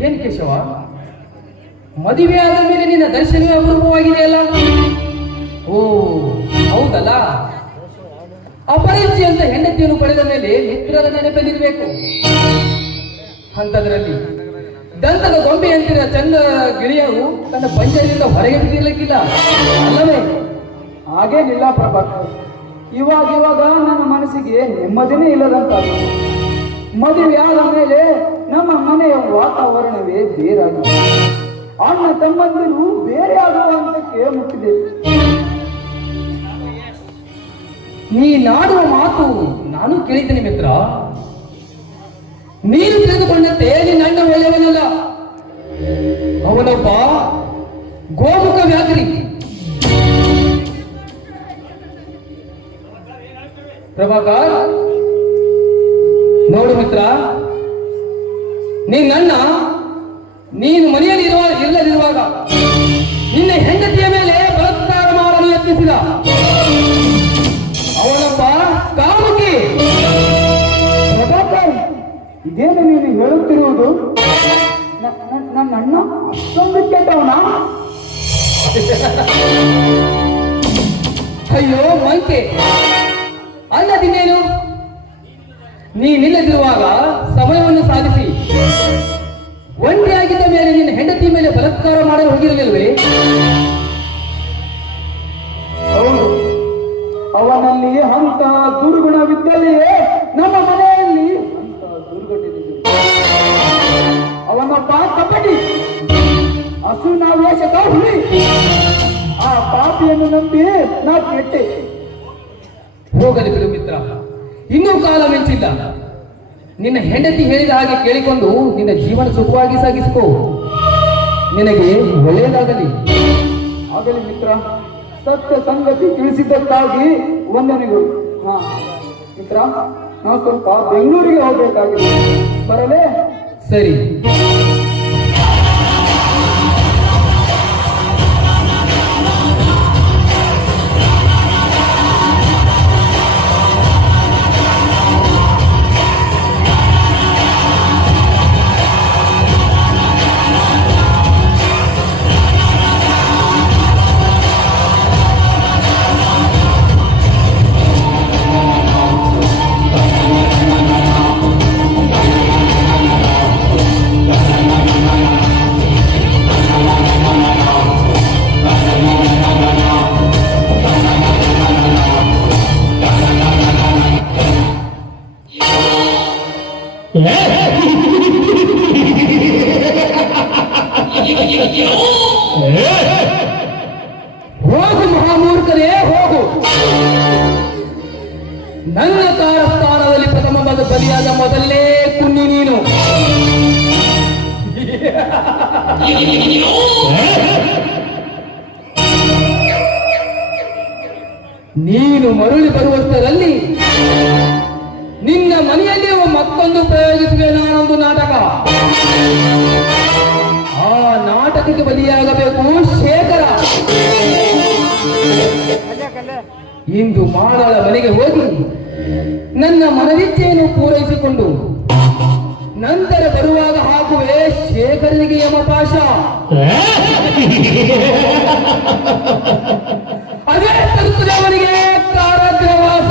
ಏನ್ ಕೇಶವ, ಮದುವೆ ಆದ ಮೇಲೆ ನಿನ್ನ ದರ್ಶನವೇ ಅಪರೂಪವಾಗಿದೆಯಲ್ಲ? ಓ ಹೌದಲ್ಲ. ಅಪರಿಚಿತ ಹೆಂಡತಿಯನ್ನು ಪಡೆದ ಮೇಲೆ ಮಿತ್ರರ ನೆನಪಲ್ಲಿರಬೇಕು. ಅಂಥದ್ರಲ್ಲಿ ದಂತದ ಗೊಂಬೆಯಂತಿರ ಚಂದ ಗಿಳಿಯರು ತನ್ನ ಪಂಚದಿಂದ ಹೊರಗೆ ಬಿದ್ದಿರ್ಲಿಕ್ಕಿಲ್ಲ ಅಲ್ಲವೇ? ಹಾಗೇನಿಲ್ಲ ಪ್ರಭಾಕರ್. ಇವಾಗ ನನ್ನ ಮನಸ್ಸಿಗೆ ನೆಮ್ಮದಿನೇ ಇಲ್ಲದಂತಾಗಿದೆ. ಮದುವೆ ಆದ ಮೇಲೆ ನಮ್ಮ ಮನೆಯ ವಾತಾವರಣವೇ ಬೇರಾಗಿದೆ. ಅಣ್ಣ ತಮ್ಮಂದಿರು ಬೇರೆ ಆಗುವ ಹಂತಕ್ಕೆ ಮುಟ್ಟಿದೆ. ನೀ ನಾಡುವ ಮಾತು ನಾನು ಕೇಳಿದ್ದೇನೆ ಮಿತ್ರ. ನೀನು ತಿಳಿದುಕೊಂಡಂತೆ ನಿನ್ನ ಅಣ್ಣ ಒಳ್ಳೆಯವನಲ್ಲ. ಅವನೊಬ್ಬ ಗೋಮುಖ ವ್ಯಾಘ್ರಿ. ಪ್ರಭಾಕರ್, ನೋಡು ಮಿತ್ರ, ನಿನ್ನಣ್ಣ ನೀನು ಮನೆಯಲ್ಲಿ ಇಲ್ಲದಿರುವಾಗ ನಿನ್ನ ಹೆಂಡತಿಯ ಮೇಲೆ ಬಲಾತ್ಕಾರ ಮಾಡಲು ಯತ್ನಿಸಿದ. ಅವನೊಬ್ಬ ಕಾಮುಕಿ. ಪ್ರಭಾಕರ್, ಇದೇನು ನೀನು ಹೇಳುತ್ತಿರುವುದು? ನನ್ನ ಅಣ್ಣ ಅಷ್ಟೊಂದು ಕೆಟ್ಟವನ? ಅಯ್ಯೋ ಮಂಕೆ, ಅಲ್ಲದಿನ್ನೇನು? ನೀನಿಲ್ಲದಿರುವಾಗ ಸಮಯವನ್ನು ಸಾಧಿಸಿ ಒಂಟಿಯಾಗಿದ್ದ ಮೇಲೆ ನಿನ್ನ ಹೆಂಡತಿ ಮೇಲೆ ಬಲಾತ್ಕಾರ ಮಾಡಲು ಹೋಗಿರಲಿಲ್ವೇ? ಹೌದು, ಅವನಲ್ಲಿ ಅಂತ ದುರ್ಗುಣವಿದ್ದಲೆಯೇ ನಮ್ಮ ಮನೆಯಲ್ಲಿ ಅಂತ ದುರ್ಗಟ್ಟಿದೆ. ಅವನೊಬ್ಬ ಕಪಟಿ, ಅಸುನಾವೇಶಕ ಹುಲಿ. ಆ ಪಾಪಿಯನ್ನು ನಂಬಿ ನಾ ಕೆಟ್ಟೆ. ಹೋಗಲಿ ಬಿಡು ಮಿತ್ರ, ಇನ್ನೂ ಕಾಲ ಮಿಂಚಿಲ್ಲ. ನಿನ್ನ ಹೆಂಡತಿ ಹೇಳಿದ ಹಾಗೆ ಕೇಳಿಕೊಂಡು ನಿನ್ನ ಜೀವನ ಸುಖವಾಗಿ ಸಾಗಿಸಿಕೋ. ನಿನಗೆ ಒಳ್ಳೆಯದಾಗಲಿ. ಆಗಲಿ ಮಿತ್ರ, ಸತ್ಯ ಸಂಗತಿ ತಿಳಿಸಿದ್ದಕ್ಕಾಗಿ ವಂದನೆಗಳು. ಮಿತ್ರ, ನಾವು ಸ್ವಲ್ಪ ಬೆಂಗಳೂರಿಗೆ ಹೋಗಬೇಕಾಗಿದೆ, ಬರಲೇ? ಸರಿ. ಹೋಗು ಮಹಾಮೂರ್ಖರೇ ಹೋಗು. ನನ್ನ ಕಾರಸ್ಥಾನದಲ್ಲಿ ಪ್ರಥಮ ಬಲಿಯಾದ ಮೊದಲನೇ ಕುನ್ನಿ ನೀನು. ನೀನು ಮರಳಿ ಬರುವಷ್ಟರಲ್ಲಿ ನಿನ್ನ ಮನೆಯಲ್ಲಿ ಮತ್ತೊಂದು ಪ್ರಯೋಗಿಸುವೆ ನಾನೊಂದು ನಾಟಕ. ಆ ನಾಟಕಕ್ಕೆ ಬಲಿಯಾಗಬೇಕು ಶೇಖರ. ಇಂದು ಮಾಳಳ ಮನೆಗೆ ಹೋಗಿ ನನ್ನ ಮನವಿಚ್ಛೆಯನ್ನು ಪೂರೈಸಿಕೊಂಡು ನಂತರ ಬರುವಾಗ ಹಾಕುವೆ ಶೇಖರನಿಗೆ ಯಮಪಾಶ. ಅದೇ ತರುತ್ತದೆ ಅವನಿಗೆ ಕಾರಾಗೃಹವಾಸ.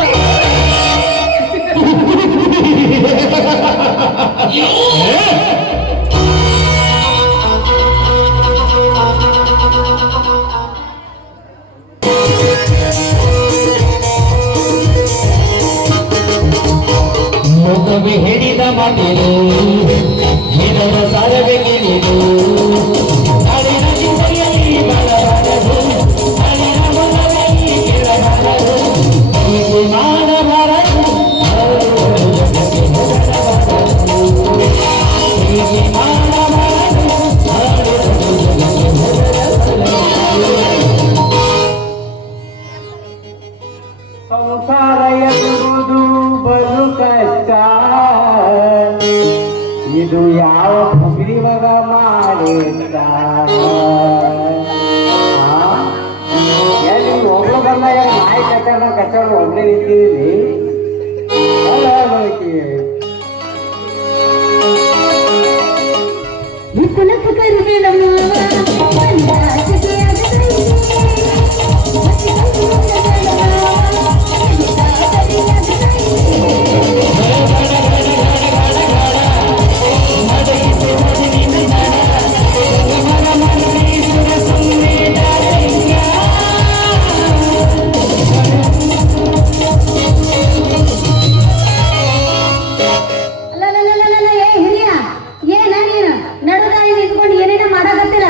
ಮುಖವಿ ಹಿಡಿದ ಮಗಿಲು ಇದರ ಸರವೆ ಗಿಳಿದು ಅಳಿನ ಜಿಂದೆಯಲ್ಲಿ ಬರಬಾರದು, ಅಳಿನ ಮೊದಲಲ್ಲಿ ಗಿಳಬಾರದು, ಹೀಗೆ ಮಾಡಬಾರದು, ಹೀಗೆ ಮಾಡಬಾರದು, ಸಂಸಾರ ಎನ್ನುವುದು ಬಲು ಕಷ್ಟ. ಇದು ಯಾವ ಭೂಮಿ ಮಗ ಮಾಡಿದ್ದ? ಎಲ್ಲಿ ಒಬ್ರು ಬಂದಾಗ ನಾಯಿ ಕಚ್ಚಡ ಒಬ್ಬನೇ ನಿಂತಿದ್ದೀವಿ. ಕುಲಕ್ಕೆ ಕರಿವೆ ನಮ್ಮ ನಡುದಾರಿ ನಿಂತ್ಕೊಂಡು ಏನೇನ ಮಾಡಕತ್ತಿರ.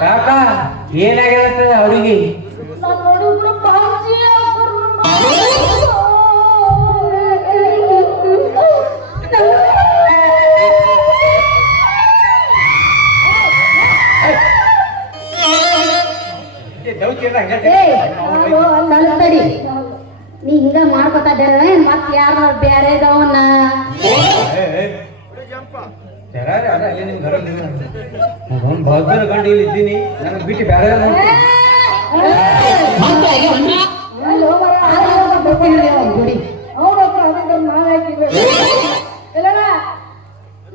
ಕಾಕ ಏನಾಗಿರುತ್ತೆ ಅವ್ರಿಗೆ? ತಡಿ ನೀ ಹಿಂಗ ಮಾಡ್ಕೊತಾ ಇದ್ದಾರೆ ಮತ್ ಯಾರ ಬ್ಯಾರೆದವನ್ನ ಬಹದ್ದೂರ ಗಂಡು ಇಲ್ಲಿ ಇದ್ದೀನಿ, ನನಗೆ ಬಿಟ್ಟು ಬೇರೆ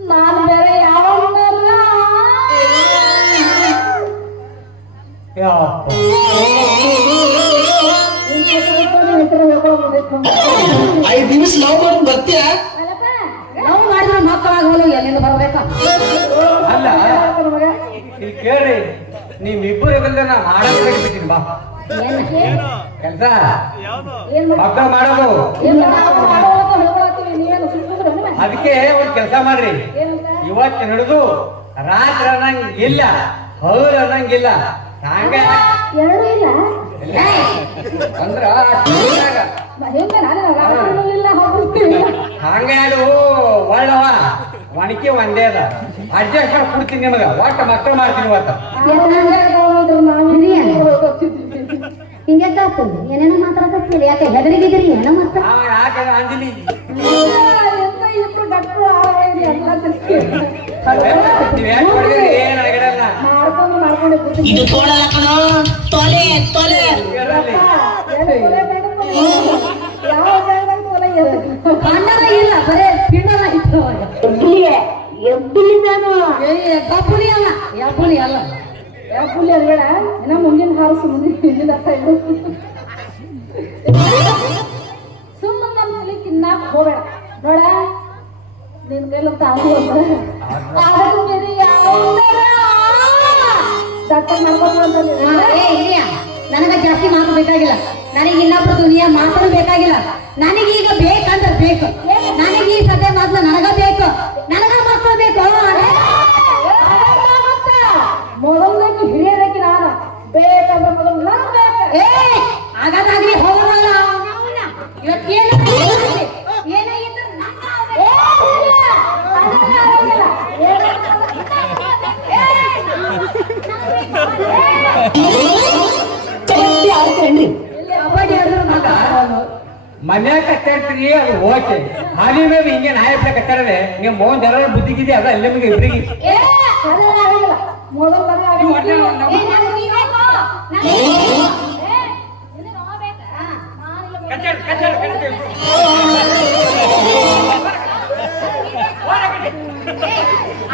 ನಾನು ಬೇರೆ ಯಾವ ಐದು ನಿಮಿಷ ನಾವು ಬಂದು ಬರ್ತೀಯ? ನಾವು ಮಾಡಿದ್ರೆ ಮಕ್ಕಳಾಗಲು ಎಲ್ಲಿಂದ ಬರ್ಬೇಕ? ಅಲ್ಲ ಇಲ್ಲಿ ಕೇಳ್ರಿ, ನೀವಿಬ್ಬರು ನಾ ಮಾಡೋದಕ್ಕೆ ಬಿಟ್ಟಿನಿ ಬಾ ಕೆಲಸ ಮಕ್ಕಳು ಮಾಡೋದು. ಅದಕ್ಕೆ ಒಂದು ಕೆಲಸ ಮಾಡ್ರಿ, ಇವತ್ತು ಹಿಡಿದು ರಾತ್ರಿ ಅನ್ನಂಗಿಲ್ಲ, ಹೌದು ಅನ್ನಂಗಿಲ್ಲ, ಹಂಗ ಎರಡೂ ಇಲ್ಲ ಅಂದ್ರ ಹಂಗ ಒಳ್ಳವ ಒಣಕಿ ಒಂದೇ ಅದ, ಅಡ್ಜಸ್ಟ್ ಮಾಡಿ ಕೊಡ್ತೀನಿ ನಿಮಗ, ಒಟ್ಟು ಮಕ್ಕಳು ಮಾಡ್ತೀನಿ ಇವತ್ತು. ಹಿಂಗಾತು ಏನೇನೋ ಮಾತಾಡಕತ್ತಿಲ್ಲ, ಯಾಕೆ ಹೆದರಿಗಿದ್ರಿ ಏನೋ ಮಾತ್ರ ಯಾಕೆ ಅಂದಿಲಿ ಏನ್ ಅಡಗಡಲ್ಲ ಇದು ತೋಳಲ್ಲ ಕಣೋ, ತೊಲೆ ತೊಲೆ. ಗಂಡನ ಇಲ್ಲ, ಬರೇ ಪಿಂಡನ ಇತ್ತು ಎಬ್ಬಿಲಿ ನಾನು ಕಪ್ಪುಲಿ ಅಲ್ಲ, ಯಾಪುಲಿ ಅಲ್ಲ, ಯಾಪುಲಿ ಅಲ್ಬೇಡ, ಇನ್ನ ಮುಂದಿನ ಹಾರಸು, ಮುಂದಿನ ಅರ್ಥ ಇದು. ಸುಮ್ಮನೆ ನಮ್ಮ ತಲೆ ತಿನ್ನಾಕ ಹೋಗಬೇಡ ನೋಡ, ನಿನ್ ಕೈಲಂತ ಆಗದು ಬೇರೆ ಯಾವ ನನಗ ಜಾಸ್ತಿ ಮಾತು ಬೇಕಾಗಿಲ್ಲ, ನನಗೆ ಇನ್ನೊಬ್ರು ದುನಿಯಾ ಮಾತನ್ನು ಬೇಕಾಗಿಲ್ಲ, ನನಗೀಗ ಬೇಕಂದ್ರೆ ಬೇಕು, ನನಗೆ ಈ ಸದ್ಯ ಮಾತ್ರ ನನಗ ಬೇಕು, ನನಗ ಮಕ್ಕಳು ಬೇಕು. ಮೊದಲನೇಕಿ ಹಿರಿಯರಕ್ಕೆ ನಾನು ಬೇಕಂದ್ರೆ ಮೊದಲು ನಾನು ಬೇಕು. ಹಾಗಾದಾಗ್ಲಿ ಹೋಗೋಣ, ಇವತ್ತೇನು ಏನಾಗಿತ್ತು ಮನ್ಯಾಗ ಕಚ್ಚಾಡ್ತೀರಿ, ಅದು ಓಕೆ. ಹಾಲಿ ಮೇಲೆ ಹಿಂಗೆ ನಾಯಕ ಕಚ್ಚಾಡದೆ ನೀವು ಮೋಹನ್ ಜರ ಬುದ್ಧಿಗಿದೆ, ಅದ ಅಲ್ಲಿ ನಿಮಗೆ ಇಬ್ಬರಿಗೆ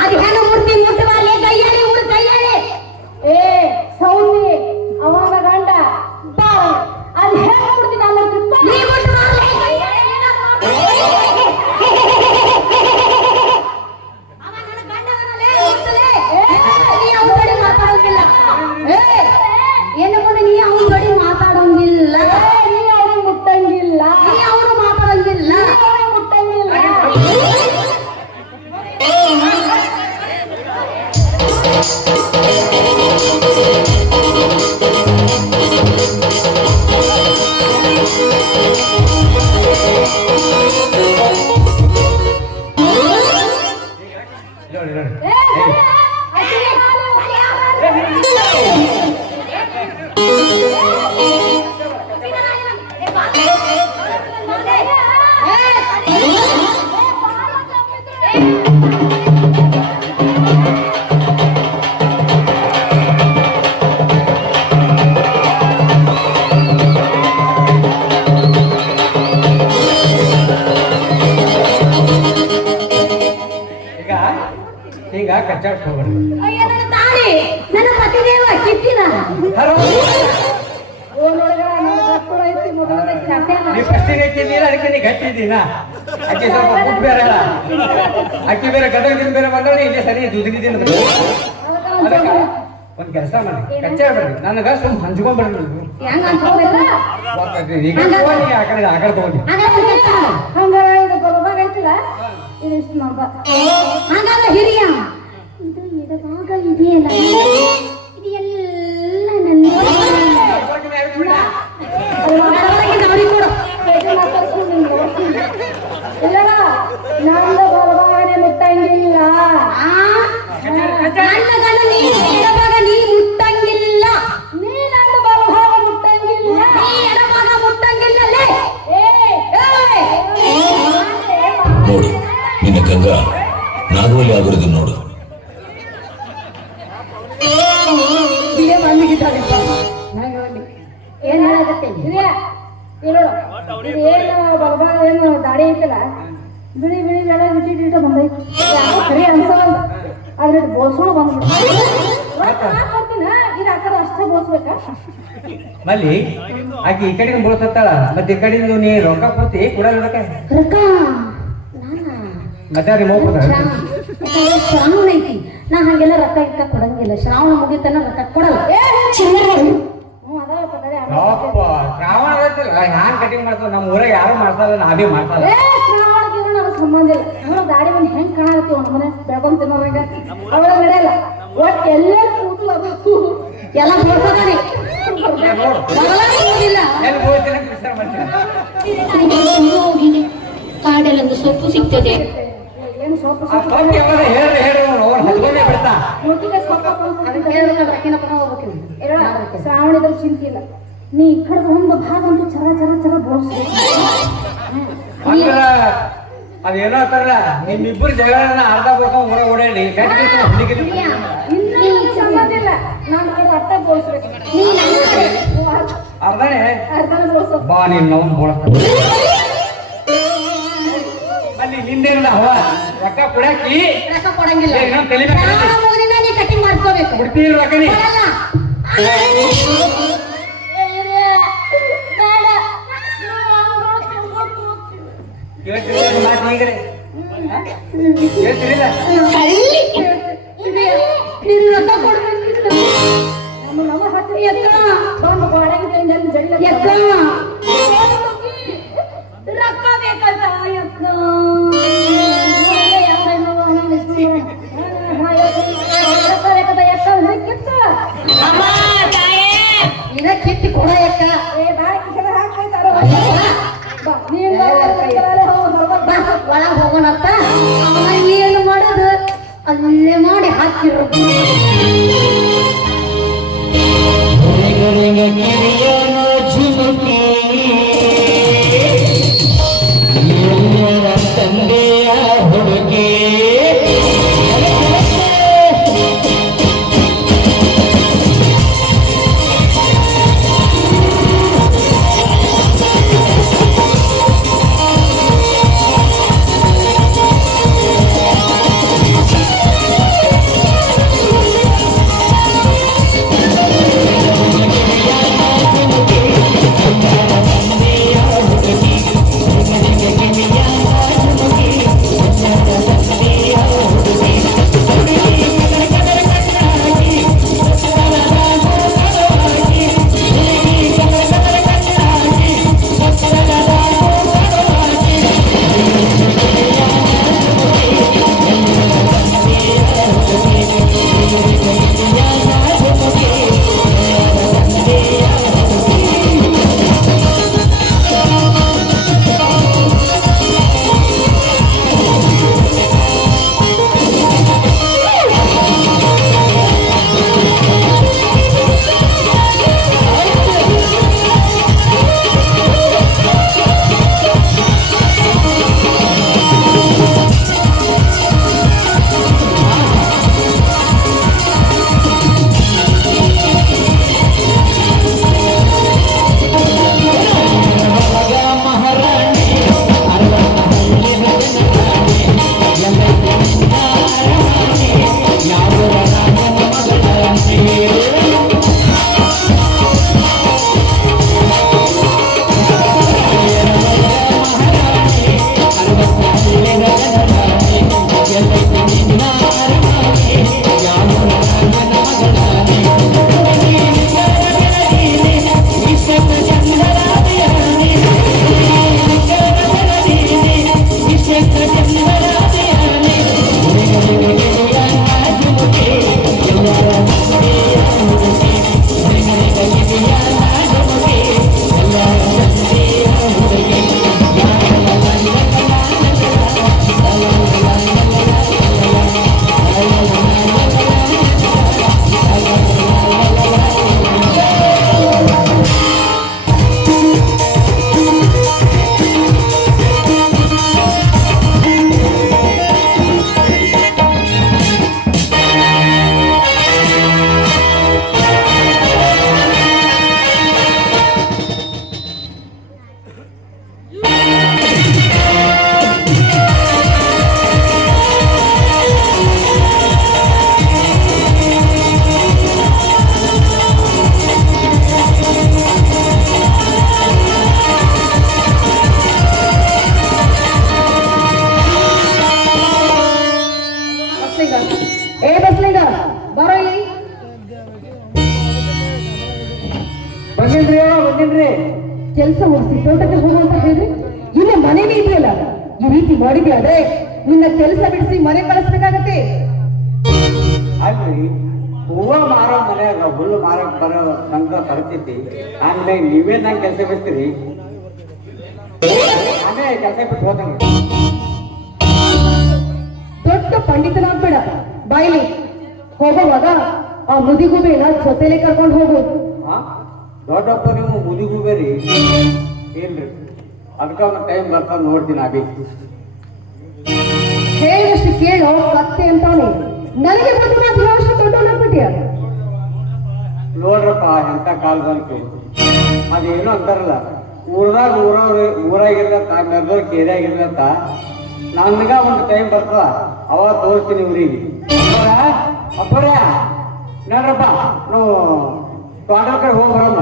ಅದು ಹೆಣ್ಣು ಮೂರ್ತಿ ಮುಟ್ಟಬಾರ್ಲೆ, ಕೈಯಾಡಿ ಉಳು ಕೈಯಾಡಿ. ಸೌಂದಿ ಅವಾಗ ಗಂಡ ಬಾಳ ಅದು ಹೆಣ್ಣು ಮೂರ್ತಿ ನಾನು ನೀ ಮುಟ್ಟಬಾರ್ಲೆ, ನೀ ಅವನ ಬಡಿ ಮಾತಾಡೋಂಗಿಲ್ಲ, ಏನು ಮುಂದೆ ನೀ ಅವನ ಬಡಿ ಮಾತಾಡೋಂಗಿಲ್ಲ, ನೀ ಅವ್ರಿಗೆ ಮುಟ್ಟಂಗಿಲ್ಲ, ನೀ ಅವರು ಮಾತಾಡೋಂಗಿಲ್ಲ, ಮುಟ್ಟಂಗಿಲ್ಲ. ಈಗ ಕಚ್ಚಾಡ್ಸ್ ಹೋಗ್ರಿ. ನನ್ನ ಪತಿದೇವ ಕಿತ್ತಿನ ನೀವು ಫಸ್ಟಿಗೆ ಹಾಕಿದ್ದೀರ, ಅದಕ್ಕೆ ನೀ ಗಟ್ಟಿದ್ದೀನ. ಅಕ್ಕಿ ಸ್ವಲ್ಪ ಉಪ್ಪು ಬೇರೆ ಅಲ್ಲ, ಅಕ್ಕಿ ಬೇರೆ ಗದಗದಿಂದ ಬೇರೆ ಬಂದ್ರೆ ಇಲ್ಲಿ ಸರಿ ದುಡ್ದಿದ್ದೀನಿ. ಅದಕ್ಕೆ ಒಂದ್ ಕೆಲಸ ಮಾಡಿ ಕಚ್ಚಾಡ್ಬೇಡ್ರಿ, ನನಗ ಸುಮ್ ಹಂಚ್ಕೊಂಡ್ಬಿಡ್ರಿ. ಈಗ ಆ ಕಡೆ ತಗೊಂಡಿ ಹಿರಿಯ ಇದು ಎಡವಾಗ ಇದೆಯಲ್ಲ, ಇದು ಇಲ್ಲೇ ಬಂದಿಗಿದ್ದಾಳೆ ಏನ್ ಹೇಳಕತ್ತೆ ಏನು ಬಲ್ಬಾ ಏನು ದಾಡಿ ಐತಲ್ಲ ಬಿಳಿ ಬಿಳಿ ಬೇಡ ಬಿಟ್ಟಿಟ್ಟ ಬಂದೈತಿ ಯಾವ ಸರಿ ಅನ್ಸಲ್ಲ ಅದ್ರ ಬೋಳ್ಸೋಣ ಬಂದ್ಬಿಡ್ತೀನಿ ಇದು ಹಾಕೋದು ಅಷ್ಟೇ ಬೋಳ್ಸ್ಬೇಕಾ ಮಲ್ಲಿ ಆಕಿ ಈ ಕಡೆಯಿಂದ ಬೋಳ್ಸತ್ತಾಳ ಮತ್ತೆ ಈ ಕಡೆಯಿಂದ ನೀ ರೊಕ್ಕ ಕೊಡ್ತಿ ಕೊಡಲ್ಲ ರೊಕ್ಕ ರೊಕ್ಕ ಮತ್ತೆ ನಿಮ್ಮ ಶ್ರಾವಣ ಐತಿ ನಾ ಹಂಗೆಲ್ಲ ರೊಕ್ಕ ಇಕ್ಕ ಕೊಡಂಗಿಲ್ಲ ಶ್ರಾವಣ ಮುಗಿತನ ರೊಕ್ಕ ಕೊಡಲ್ಲ ಶ್ರಾವಣ ಹ್ಯಾಂಗ್ ಕಟಿಂಗ್ ಮಾಡ್ತಾವ ನಮ್ಮ ಊರಾಗ ಯಾರು ಮಾಡ್ತಾರ ನಾವೇ ಮಾಡ್ತಾರ ಶ್ರಾವಣಕ್ಕೆ ನನಗೆ ಸಂಬಂಧ ಇಲ್ಲ ನಾವು ದಾಡಿ ಬಂದು ಹೆಂಗ್ ಕಾಣತ್ತಿ ಒಂದು ಮನೆ ಬೆಳ್ಕೊಂಡ್ ತಿನ್ನೋರಂಗ ಅವಳ ನಡೆಯಲ್ಲ ಒಟ್ಟು ಎಲ್ಲ ಕೂತು ಎಲ್ಲ ಬೋಡ್ಸೋದಾರಿ ಕಾಡಲ್ಲೊಂದು ಸೊಪ್ಪು ಸಿಗ್ತದೆ. ಏನು ಸೊಪ್ಪು ಶ್ರಾವಣದಲ್ಲಿ ಚಿಂತಿಲ್ಲ ನೀ ಈ ಕಡೆ ಒಂದು ಭಾಗ ಅಂತೂ ಚರ ಚರ ಚರ ಬೋಡ್ಸ್ಬೇಕು ಅದೇನೋ ಅಂತಾರಲ್ಲ ನಿಮ್ಮಿಬ್ಬರು ಜಗಳನ್ನ ಅರ್ಧ ಬೋಸ ಹೊರ ಓಡಾಡಿ ಸಂಬಂಧ ಇಲ್ಲ ನಾನು ಅರ್ಥ ಬೋಡ್ಸ್ಬೇಕು ಅರ್ಧನೇ ಅರ್ಧನ ಬೋಡ್ಸೋ ಬಾ ನೀನ್ ನಾವು ಬೋಳ್ಸ್ತಾರೆ ಅಲ್ಲಿ ನಿಂದೇನಲ್ಲ ಹವ ರೊಕ್ಕ ಕೊಡಾಕಿ ರೊಕ್ಕ ಕೊಡಂಗಿಲ್ಲ ಇನ್ನೊಂದು ತಲೆ ಮೇಲೆ ಶ್ರಾವಣ ಮುಗಿದಿನ ನೀ ಕಟಿಂಗ್ ಮಾಡ್ಕೋಬೇಕು ಕೊಡ್ತೀವಿ ರೊಕ್ಕ ನೀ ಕೇಳ್ತಿರಲಿಲ್ಲ ಮಾತು ಹೀಗ್ರೆ ಕೇಳ್ತಿರಿಲ್ಲ ನೀನು ರೊಕ್ಕ ಕೊಡ್ಬೇಕಿತ್ತು ನಮ್ಮ ಹತ್ತಿರ ಎತ್ತ ಬಂದು ಗೋಡೆಗೆ ಜಡಿ ಎಕ್ಕ ರೊಕ್ಕ ಬೇಕಂತ ಎತ್ತ ಅಮ್ಮ ತಾಯೇ ಇದ ಕಿತ್ತಿ ಕೊಡ ಎಕ್ಕ ಒಳಗ್ ಹೋಗೋಣಂತ ಅವ ಏನು ಮಾಡೋದು ಅಲ್ಲೇ ಮಾಡಿ ಹಾಕಿರೋ ತಂದೆಯ ಹುಡುಗಿ ಬಂದಿನ್ರಿ ಬಂದಿನ್ರಿ. ಕೆಲಸ ಮುಗಿಸಿ ತೋಟಕ್ಕೆ ಹೋಗು ಅಂತ ಹೇಳಿದ್ರೆ ಇಲ್ಲ ಮನೇಲಿ ಇದೆಯಲ್ಲ, ಈ ರೀತಿ ಮಾಡಿದ್ಯಾ ಆದ್ರೆ ನಿನ್ನ ಕೆಲಸ ಬಿಡಿಸಿ ಮನೆ ಕಳಿಸ್ಬೇಕಾಗತ್ತೆ. ಅಲ್ರಿ ಹೂವ ಮಾರೋ ಮನ್ಯಾಗ ಹುಲ್ಲು ಮಾರಕ್ ಬರೋ ತನಕ ಪರಿಸ್ಥಿತಿ ಆಮೇಲೆ ನೀವೇ ನಂಗೆ ಕೆಲಸ ಬಿಡ್ತೀರಿ, ನಾನೇ ಕೆಲಸ ಬಿಟ್ಟು ಹೋದಂಗೆ. ದೊಡ್ಡ ಪಂಡಿತನಾಗ್ಬೇಡ, ಬಾಯ್ಲಿ ಹೋಗುವಾಗ ಆ ಮುದಿಗುಬೇನ ಜೊತೆಲೆ ಕರ್ಕೊಂಡು ಹೋಗು. ದೊಡ್ಡಪ್ಪ ನೀವು ಮುದಿಗೂಬೇರಿ ಏನ್ರಿ, ಅದಕ್ಕೆ ಒಂದು ಟೈಮ್ ಬರ್ತಾನೆ ನೋಡ್ತೀನಿ ಅಭಿ. ಹೇಳಿದಷ್ಟು ಕೇಳೋ ಕತ್ತೆ ಅಂತಾನೆ, ನನಗೆ ಬಂದು ಮಾತು ಹೇಳೋಷ್ಟು ದೊಡ್ಡವನಾಗ್ಬಿಟ್ಟಿಯ. ನೋಡ್ರಪ್ಪ ಎಂತ ಕಾಲ ಬಂತು, ಅದೇನು ಅಂತಾರಲ್ಲ ಊರಾಗಿರ್ಲತ್ತ ಮೆರ್ದೋರ್ ಕೇರಿಯಾಗಿರ್ಲತ್ತ, ನನ್ಗ ಒಂದು ಟೈಮ್ ಬರ್ತದ ಅವಾಗ ತೋರಿಸ್ತೀನಿ ಊರಿಗೆ. ಅಪ್ಪರ ನೋಡ್ರಪ್ಪ ನಾವು ತೋಟದ ಕಡೆ ಹೋಗಿ ಬರೋಣ.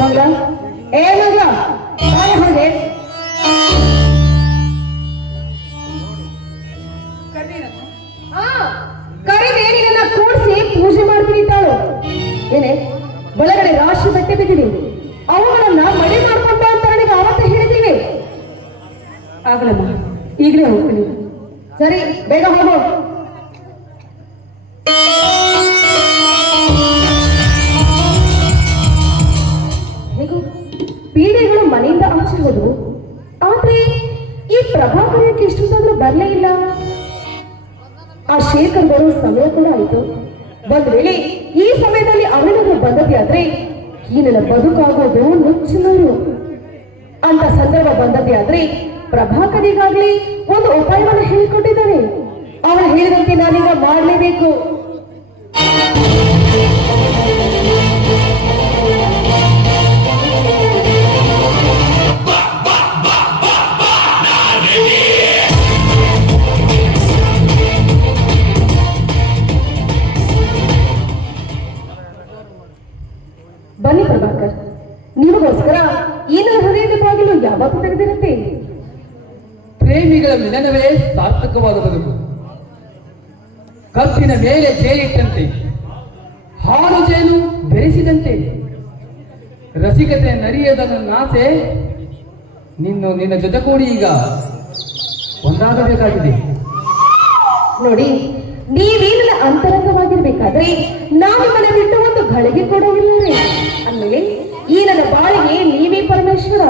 ಮಗ ಏ ಮಗ ಹಾಗೆ ಕರಿದೇನಿನ ಕೂಡಿಸಿ ಪೂಜೆ ಮಾಡ್ತೀನಿ ತಾಳು. ಏನೇ ಒಳಗಡೆ ರಾಶಿ ಬಟ್ಟೆ ಬಿದ್ದೀನಿ, ಅವುಗಳನ್ನ ಮಳೆ ಮಾಡ್ಕೊಂಡ ಅಂತ ನನಗೆ ಅವತ್ತೇ ಹೇಳಿದ್ದೀವಿ. ಆಗಲಮ್ಮ, ಈಗಲೇ ಹೋಗ್ತೀನಿ. ಸರಿ, ಬೇಗ ಹೋಗು. ಹೇಗೂ ಪೀಡೆಗಳು ಮನೆಯಿಂದ ಆಚೆ ಹೋದ್ರು, ಆದ್ರೆ ಈ ಪ್ರಭಾಕರಕ್ಕೆ ಇಷ್ಟೊಂದಾದ್ರೂ ಬರಲೇ ಇಲ್ಲ. ಆ ಶೇಖರ್ ಬರೋ ಸಮಯ ಕೂಡ ಆಯಿತು. ಒಂದ್ ವೇಳೆ ಈ ಸಮಯದಲ್ಲಿ ಅವನಿಗೆ ಬಂದದ್ದೇ ಆದ್ರೆ ಈ ನನ್ನ ಬದುಕಾಗೋದು ನುಚ್ಚುನೂರು ಅಂತ ಸಂದರ್ಭ ಬಂದದ್ದೇ ಆದ್ರೆ ಪ್ರಭಾಕರಿಗಾಗ್ಲಿ ಒಂದು ಉಪಾಯವನ್ನು ಹೇಳಿಕೊಟ್ಟಿದ್ದಾನೆ. ಅವನು ಹೇಳಿದಂತೆ ನಾನೀಗ ಮಾಡಲೇಬೇಕು. ಬನ್ನಿ ಪ್ರಭಾಕರ್, ನಿಮಗೋಸ್ಕರ ಈ ನನ್ನ ಹೃದಯದ ಬಾಗಿಲು ಯಾವತ್ತೂ ತೆಗೆದಿರುತ್ತೆ. ಪ್ರೇಮಿಗಳ ಮಿಲನವೇ ಸಾರ್ಥಕವಾದ ಬದುಕು. ಕಪ್ಪಿನ ಮೇಲೆ ಜೇನಿಟ್ಟಂತೆ, ಹಾಲು ಜೇನು ಬೆರೆಸಿದಂತೆ, ರಸಿಕತೆ ನರಿಯದನ್ನು ನಾಸೆ ನಿನ್ನ ಜೊತೆಗೂಡಿ ಈಗ ಒಂದಾಗಬೇಕಾಗಿದೆ. ನೋಡಿ, ನೀವೇನ ಅಂತರಂಗವಾಗಿರ್ಬೇಕಾದ್ರೆ ನಾವು ಮನೆ ಬಿಟ್ಟು ಒಂದು ಗಳಿಗೆ ಕೊಡೋದಿಲ್ಲ. ಅಂದ್ಮೇಲೆ ಈ ನನ್ನ ಬಾಳಿಗೆ ನೀವೇ ಪರಮೇಶ್ವರ.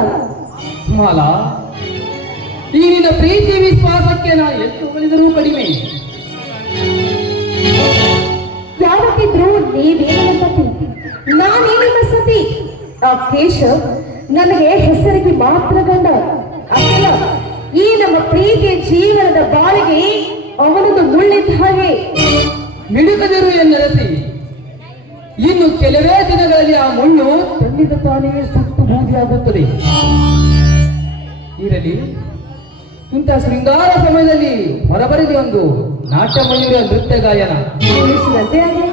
ಮಾಲಾ, ಈ ನಿನ್ನ ಪ್ರೀತಿ ವಿಶ್ವಾಸಕ್ಕೆ ನಾ ಎಷ್ಟು ಉಳಿದರೂ ಕಡಿಮೆ. ಯಾವತ್ತಿದ್ರು ನೀವೇ ನನ್ನ ಪತಿ, ನಾನೇ ನನ್ನ ಸತಿ. ಆ ಕೇಶವ್ ನನಗೆ ಹೆಸರಿಗೆ ಮಾತ್ರ ಗಂಡ ಅಲ್ಲ, ಈ ನಮ್ಮ ಪ್ರೀತಿಯ ಜೀವನದ ಬಾಳಿಗೆ ಅವನದು ಮುಳ್ಳಿದ್ದ ಹಾಗೆ. ಮಿಡುಕದಿರು ಎನ್ನರಸಿ, ಇನ್ನು ಕೆಲವೇ ದಿನಗಳಲ್ಲಿ ಆ ಮುಳ್ಳು ತನ್ನಿಂದ ತಾನೇ ಸುಟ್ಟು ಬೂದಿಯಾಗುತ್ತದೆ. ಇರಲಿ, ಇಂಥ ಶೃಂಗಾರ ಸಮಯದಲ್ಲಿ ಹೊರಬರಿದೆ ಒಂದು ನಾಟ್ಯ ಮಯೂರ ನೃತ್ಯ ಗಾಯನ. ತಿಳಿಸಿದಂತೆ ಆಗಿ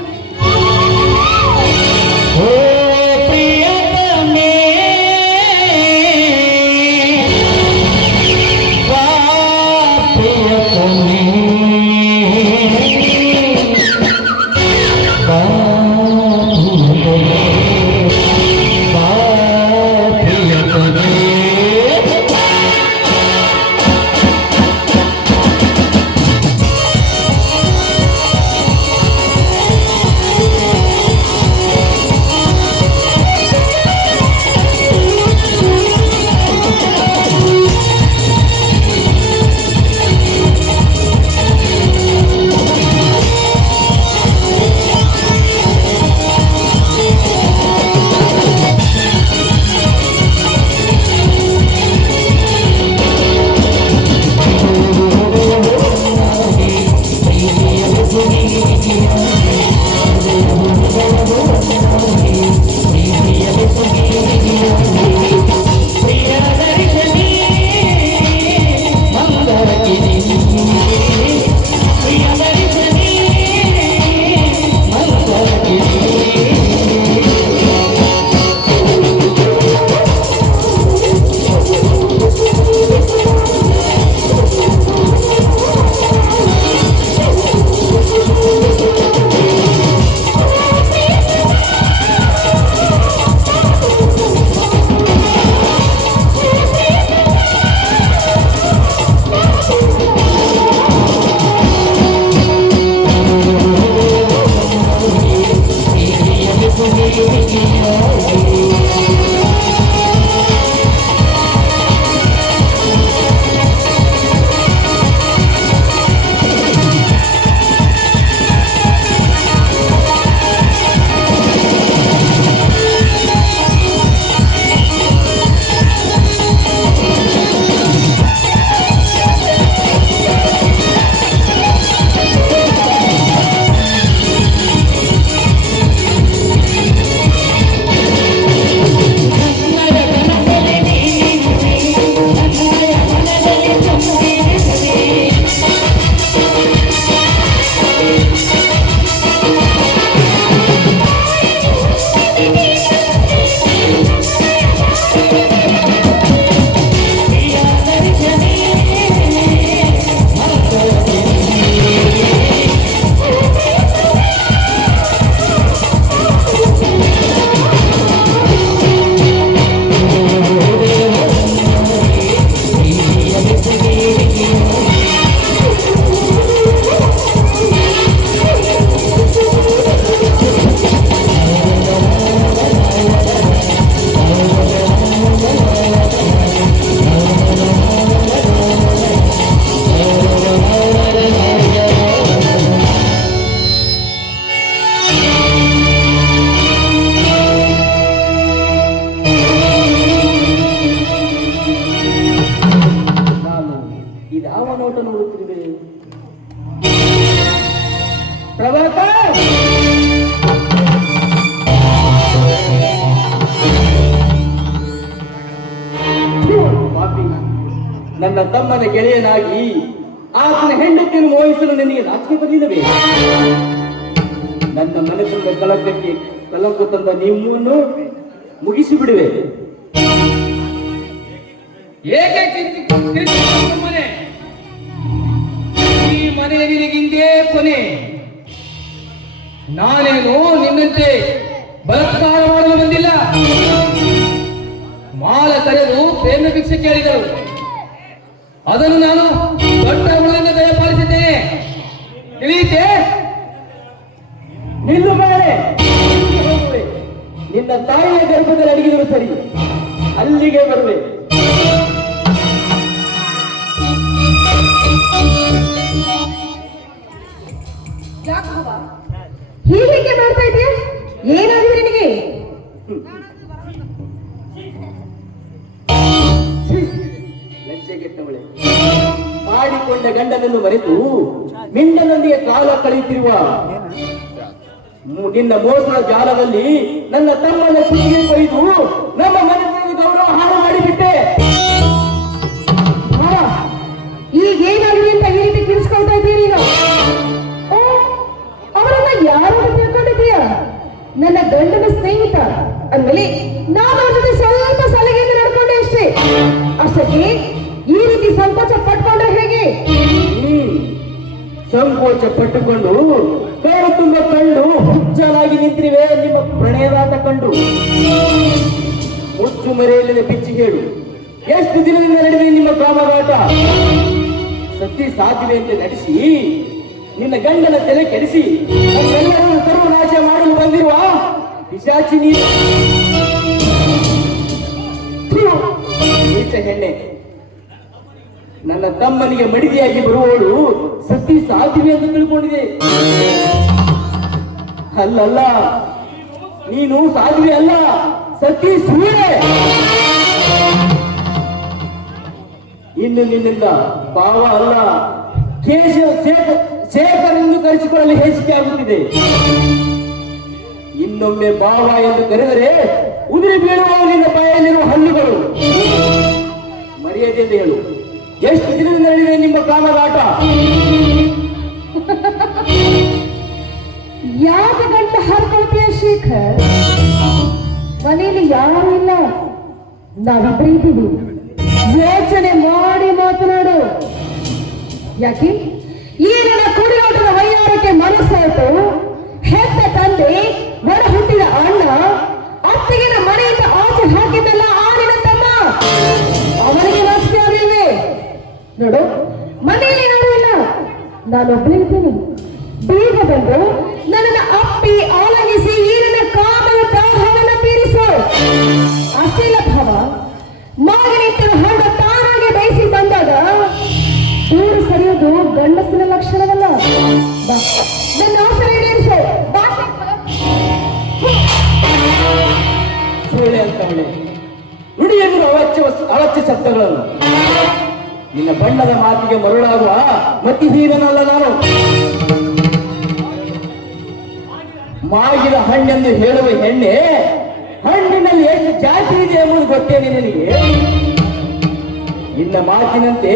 ನೋಡುತ್ತಿರುವೆ? ಪ್ರಭಾಕರ್, ಪಾಪಿ, ನನ್ನ ತಮ್ಮನ ಗೆಳೆಯನಾಗಿ ಆತನ ಹೆಂಡತಿಯನ್ನು ಮೋಹಿಸಲು ನಿನಗೆ ನಾಚಿಕೆ ಬರಲಿಲ್ಲವೇ? ನನ್ನ ಮನಸ್ಸಿನ ಕಳಂಕಕ್ಕೆ ಕಲಂಕ ತಂದ ನಿಮ್ಮನ್ನು ಮುಗಿಸಿ ಬಿಡುವೆ. ಏಕೆ ಮನೆ ಈ ಮನೆಯ ನಿನಗಿಂದೇ ಕೊನೆ. ನಾನೇನು ನಿನ್ನಂತೆ ಬಲಾತ್ಕಾರ ಮಾಡಲು ಬಂದಿಲ್ಲ. ಮಾಲ ಕರೆದು ಪ್ರೇಮ ಭಿಕ್ಷೆ ಕೇಳಿದರು, ಅದನ್ನು ನಾನು ದೊಡ್ಡ ಹುಳಿಯಿಂದ ದಯಪಾಲಿಸಿದ್ದೇನೆ. ತಿಳಿಯಿತೆ? ನಿಲ್ಲು ಮೇಲೆ ನಿನ್ನ ತಾಯಿಯ ಗರ್ಭದಲ್ಲಿ ಅಡಗಿದರು ಸರಿ, ಅಲ್ಲಿಗೆ ಬರುವೆ. ಹೀಗೆ ಮಾಡ್ತಾ ಇದೆಯಾ? ಏನಾಗಿದೆ ನಿನಗೆ? ಲಜ್ಜೆಗೆಟ್ಟವಳೆ, ಮಾಡಿಕೊಂಡ ಗಂಡನನ್ನು ಮರೆತು ಮಿಂಡನೊಂದಿಗೆ ಕಾಲ ಕಳೆಯುತ್ತಿರುವ ನಿನ್ನ ಮೋಸದ ಜಾಲದಲ್ಲಿ ನನ್ನ ತಮ್ಮನ ಕುತ್ತಿಗೆ ಕೊಯ್ದು ನಮ್ಮ ಮನೆಯ ಗೌರವ ಹಾಳು ಮಾಡಿಬಿಟ್ಟೆ. ಈಗೇನಾಗಿದೆ ಅಂತ ಈ ರೀತಿ ಕಿರಿಸ್ಕೊಳ್ತಾ ಇದೀಯ ನೀನು? ಅವರನ್ನ ಯಾರು ತಿಳ್ಕೊಂಡಿದೀಯ? ನನ್ನ ಗಂಡನ ಸ್ನೇಹಿತ ಅಂದ್ಮೇಲೆ ನಾನು ಅವ್ರ ಜೊತೆ ಸ್ವಲ್ಪ ಸಲಿಗೆಯಿಂದ ನಡ್ಕೊಂಡೆ ಅಷ್ಟೇ. ಅಷ್ಟಕ್ಕೆ ಈ ರೀತಿ ಸಂಕೋಚ ಪಟ್ಕೊಂಡ್ರೆ ಹೇಗೆ? ಸಂಕೋಚ ಪಟ್ಟುಕೊಂಡು ಕೈರು ತುಂಬ ಕಂಡು ಹುಚ್ಚಲಾಗಿ ನಿಂತಿರುವೆ ನಿಮ್ಮ ಪ್ರಣಯದಾತ ಕಂಡು. ಮುಚ್ಚು ಮರೆಯಲ್ಲದೆ ಬಿಚ್ಚಿ ಹೇಳು, ಎಷ್ಟು ದಿನದಿಂದ ನಡೆದಿದೆ ನಿಮ್ಮ ಕಾಮಗಾಟ? ಸತ್ಯ ಸಾಧ್ಯವೇ ಅಂತ ನಡೆಸಿ ನಿನ್ನ ಗಂಡನ ತಲೆ ಕೆಡಿಸಿ ನಮ್ಮೆಲ್ಲರನ್ನು ಸರ್ವನಾಶ ಮಾಡಲು ಬಂದಿರುವ ಪಿಶಾಚಿ ನೀನು. ನೀಚ ಹೆಣ್ಣೆ, ನನ್ನ ತಮ್ಮನಿಗೆ ಮಡಿದಿಯಾಗಿ ಬರುವವಳು ಸತ್ಯ ಸಾಧ್ಯವೇ ಎಂದು ತಿಳ್ಕೊಂಡಿದೆ. ಅಲ್ಲಲ್ಲ, ನೀನು ಸಾಧ್ಯವೇ ಅಲ್ಲ, ಸತ್ಯ ಸುಳ್ಳೆ. ಇನ್ನು ನಿನ್ನಿಂದ ಭಾವ ಅಲ್ಲ, ಶೇಖರ್ ಎಂದು ಕರೆಸಿಕೊಳ್ಳಲು ಹೇಸಿಕೆ ಆಗುತ್ತಿದೆ. ಇನ್ನೊಮ್ಮೆ ಭಾವ ಎಂದು ಕರೆದರೆ ಉದುರಿ ಬೀಳುವ ನಿನ್ನ ಬಾಯಲ್ಲಿರುವ ಹಣ್ಣುಗಳು. ಮರ್ಯಾದೆಯಿಂದ ಹೇಳು, ಎಷ್ಟು ದಿನದಿಂದ ನಡೆದಿದೆ ನಿಮ್ಮ ಕಾಮಗಾಟ? ಯಾಕೆ ಗಂಟ ಹಾರ್ಕೊಳ್ತೀಯ ಶೇಖರ್? ಮನೆಯಲ್ಲಿ ಯಾರೂ ಇಲ್ಲ, ನಾವಿಬ್ಬರೇ ಇದ್ದೀವಿ. ಯೋಚನೆ ಮಾಡಿ ಮಾತನಾಡು. ಯಾಕೆ ಈ ನನ್ನ ಕುಡಿಯೋಟದ ವೈಯಾರಕ್ಕೆ ಮನಸ್ಸಾಯ್ತು. ಹೆತ್ತ ತಂದೆ, ಹೊರ ಹುಟ್ಟಿದ ಅಣ್ಣ, ಅತ್ತಿಗೆನ ಮನೆಯಿಂದ ಆಚೆ ಹಾಕಿದ್ದಲ್ಲ ಆ ನಿನ್ನ ತಮ್ಮ, ಅವನಿಗೆ ನಾಚಿಕೆ ಆಗಿಲ್ವೇ? ನೋಡು, ಮನೆಯಲ್ಲಿ ಯಾರೂ ಇಲ್ಲ, ನಾನೊಬ್ಬಳೇ ಇದ್ದೇನೆ. ಬೇಗ ಬಂದು ನನ್ನನ್ನು ಅಪ್ಪಿ ಆಲಗಿಸಿ ಈ ನನ್ನ ಕಾಮದ ದಾಹವನ್ನು ತೀರಿಸು. ಅಷ್ಟಿಲ್ಲ ಭಾವ, ಮಗನಿಟ್ಟರು ಹೊಂಡ ತಾನಾಗೆ ಬಯಸಿ ಬಂದಾಗ ದೂರ ಸರಿಯೋದು ಗಂಡಸಿನ ಲಕ್ಷಣವಲ್ಲ. ಬಾ, ನನ್ನ ಆಸರೆ ಈಡೇರಿಸು. ಬಾ. ಸುಳ್ಳೆ ಅಂತವಳೆ, ನುಡಿಯೆದುರು ಅವಚ್ಯ ಶಬ್ದಗಳನ್ನು. ನಿನ್ನ ಬಣ್ಣದ ಮಾತಿಗೆ ಮರುಳಾಗುವ ಮತಿಹೀನನಲ್ಲ ನಾನು. ಮಾಗಿದ ಹಣ್ಣೆಂದು ಹೇಳುವ ಹೆಣ್ಣೆ, ಹಣ್ಣಿನಲ್ಲಿ ಎಷ್ಟು ಜಾತಿ ಇದೆ ಎಂಬುದು ಗೊತ್ತೇನೆ ನಿನಗೆ? ನಿನ್ನ ಮಾತಿನಂತೆ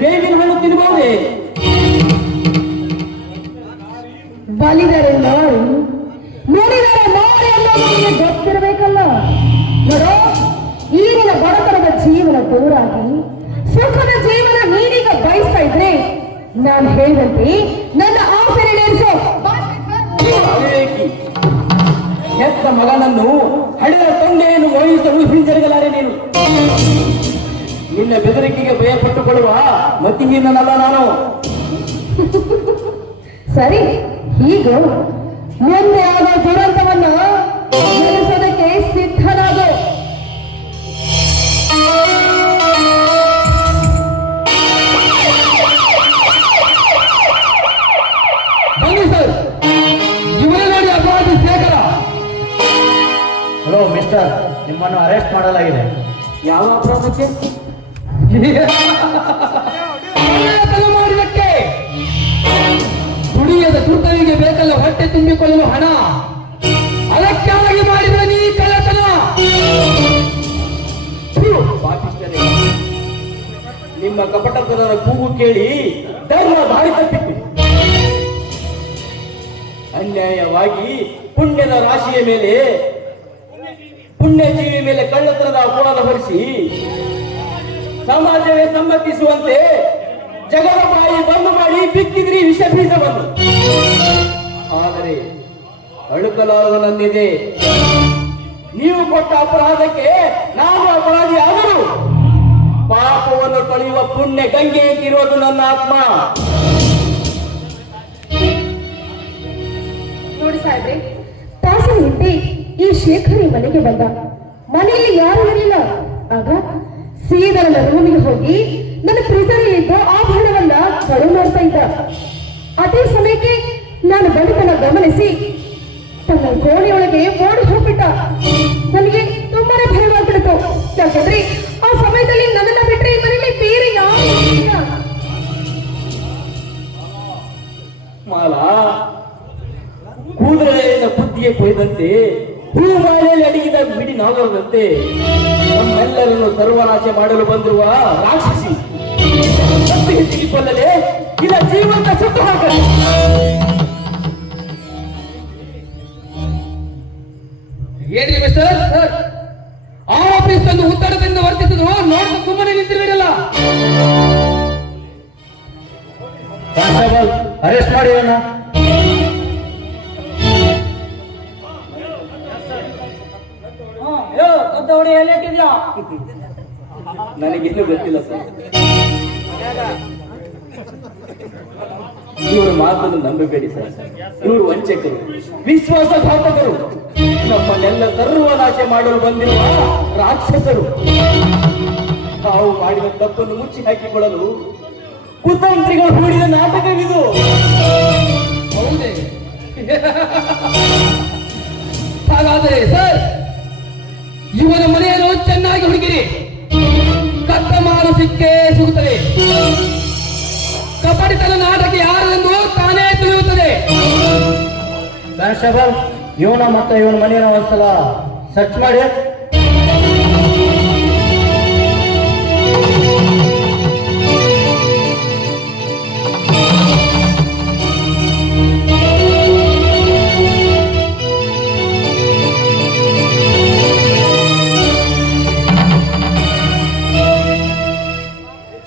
ಬೇವಿನ ಹಣ್ಣು ತಿನ್ನಬಹುದೇ? ಬಲಿದರೆ ನೋಡಿ, ನುಡಿದರೆ ನೋಡಿ ಅನ್ನೋದು ನಿಮಗೆ ಗೊತ್ತಿರಬೇಕಲ್ಲ. ನೋಡು, ಈಗಿನ ಬಡತನದ ಜೀವನ ದೂರಾಗಿ ಸುಖದ ಜೀವನ ನೀನೀಗ ಬಯಸ್ತಾ ಇದ್ರೆ ನಾನು ಹೇಳಿದಂತೆ ನನ್ನ ಆಸೆ ಈಡೇರಿಸು. ಅವಿವೇಕಿ, ಹೆತ್ತ ಮಗನನ್ನು ಹಳೆಯ ತಂದೆಯನ್ನು ಮೋಹಿಸಲು ಹಿಂಜರಿಗಲಾರೆ ನೀನು. ನಿನ್ನ ಬೆದರಿಕೆಗೆ ಭಯಪಟ್ಟುಕೊಳ್ಳುವ ಮತಿಹೀನನಲ್ಲ ನಾನು. ಸರಿ, ಈಗ ಮುಂದೆ ಆಗೋ ದುರಂತವನ್ನ ಎದುರಿಸೋದಕ್ಕೆ ಸಿದ್ಧನಾಗು. ಬನ್ನಿ ಸರ್, ಇವರೇ ನೋಡಿ ಅಪರಾಧಿ ಶೇಖರ. ಹಲೋ ಮಿಸ್ಟರ್, ನಿಮ್ಮನ್ನು ಅರೆಸ್ಟ್ ಮಾಡಲಾಗಿದೆ. ಯಾವ ಅಪರಾಧಕ್ಕೆ? ತಲೆಮಾರಿನ ದುರ್ಗವಿಗೆ ಬೇಕಲ್ಲ ಹೊಟ್ಟೆ ತುಂಬಿಕೊಳ್ಳಲು ಹಣ, ಅದಕ್ಕಾಗಿ ಮಾಡಿದ ನೀ ಕಳ್ಳತನ. ಪಾಪಿಷ್ಠರೇ, ನಿಮ್ಮ ಕಪಟತನದ ಕೂಗು ಕೇಳಿ ಧರ್ಮ ದಾರಿ ತಪ್ಪಿತು. ಅನ್ಯಾಯವಾಗಿ ಪುಣ್ಯದ ರಾಶಿಯ ಮೇಲೆ, ಪುಣ್ಯ ಜೀವಿ ಮೇಲೆ ಕಳ್ಳತನದ ಅಪವಾದ ಹೊರಿಸಿ ಸಮಾಜವೇ ಸಮ್ಮತಿಸುವಂತೆ ಜಗದ ಬಾಯಿ ಬಂದು ಮಾಡಿ ಬಿಕ್ಕಿದ್ರಿ ವಿಷ ಬೀಜವನ್ನು. ಆದರೆ ಅಳುಕಲಾರದ ನನ್ನಿದೆ. ನೀವು ಕೊಟ್ಟ ಅಪರಾಧಕ್ಕೆ ನಾನು ಅಪರಾಧಿ ಆದರೂ ಪಾಪವನ್ನು ತೊಳೆಯುವ ಪುಣ್ಯ ಗಂಗೆ ಇರೋದು ನನ್ನ ಆತ್ಮ. ನೋಡಿ ಸಾಹೇಬ್ರೆ, ತಾಸಿನ ಹಿಂದೆ ಈ ಶೇಖರಿ ಮನೆಗೆ ಬಂದ. ಮನೆಯಲ್ಲಿ ಯಾರು ಇರಲಿಲ್ಲ. ಆಗ ಸೀದಾ ನನ್ನ ರೂಮಿಗೆ ಹೋಗಿ ನನ್ನ ಪ್ರಿಸರಲ್ಲಿದ್ದ ಆಭರಣವನ್ನ ಕಳು ಮಾಡ್ತಾ ಇದ್ದ. ಅದೇ ಸಮಯಕ್ಕೆ ನಾನು ಬಳಿಕನ ಗಮನಿಸಿ ತನ್ನ ಕೋಣೆಯೊಳಗೆ ಓಡಿ ಹೋಗ್ಬಿಟ್ಟ. ನನಗೆ ತುಂಬಾನೇ ಭಯವಾಗ್ಬಿಡ್ತು. ಯಾಕಂದ್ರೆ ಆ ಸಮಯದಲ್ಲಿ ನನ್ನನ್ನ ಬಿಟ್ಟರೆ ಈ ಮನೆಯಲ್ಲಿ ಬೇರೆ ಯಾರು ಇಲ್ಲ. ಮಾಲಾ, ಕೂದಲೆಯಿಂದ ಬುದ್ಧಿಗೆ ಕೊಯ್ದಂತೆ, ಹೂ ಮಾಲೆಯಲ್ಲಿ ಅಡಗಿದ ಬಿಡಿ ನಾಗರದಂತೆ ನಮ್ಮೆಲ್ಲರನ್ನು ಸರ್ವನಾಶ ಮಾಡಲು ಬಂದಿರುವ ರಾಕ್ಷಸಿ ಹೆಚ್ಚಿಗೆ ಕೊಲ್ಲಲೆ, ಇಲ್ಲ ಜೀವಂತ ಸುಟ್ಟು ಹಾಕಲಿ. ಏನ್ರಿ ಮಿಸ್ಟರ್ ಸರ್, ಆ ಆಫೀಸ್ ಒಂದು ಉತ್ತರದಿಂದ ವರ್ತಿಸಿದ್ರು ನೋಡಿದ ಸುಮ್ಮನೆ ನಿಂತಿರಲಿಲ್ಲ. ಕಾನ್ಸ್ಟೇಬಲ್, ಅರೆಸ್ಟ್ ಮಾಡಿ ಅವನ. ನನಗೇನು ಗೊತ್ತಿಲ್ಲ ಸರ್. ಇವರು ಮಾತನ್ನು ನಂಬಬೇಡಿ ಸರ್. ಇವರು ವಂಚಕರು, ವಿಶ್ವಾಸಘಾತಕರು, ನಮ್ಮನ್ನೆಲ್ಲ ಸರ್ವನಾಶ ಮಾಡಲು ಬಂದಿರುವ ರಾಕ್ಷಸರು. ತಾವು ಮಾಡಿದ ತಪ್ಪನ್ನು ಮುಚ್ಚಿ ಹಾಕಿಕೊಳ್ಳಲು ಕುತಂತ್ರಿಗಳು ಹೂಡಿದ ನಾಟಕವಿದು. ಹೌದೇ? ಹಾಗಾದರೆ ಸರ್, ಇವನ ಮನೆಯನ್ನು ಚೆನ್ನಾಗಿ ಹುಡುಗಿರಿ. ಕತ್ತ ಮಾರು ಸಿಕ್ಕೇ ಸಿಗುತ್ತದೆ. ಕಪಟಿತನ ನಾಟಕ ಯಾರೆಂದು ತಾನೇ ತಿಳಿಯುತ್ತದೆ. ಕಾನ್ಸ್ಟೇಬಲ್, ಇವನ ಮತ್ತೆ ಇವನ ಮನೆಯನ್ನು ಒಂದ್ಸಲ ಸರ್ಚ್ ಮಾಡಿ.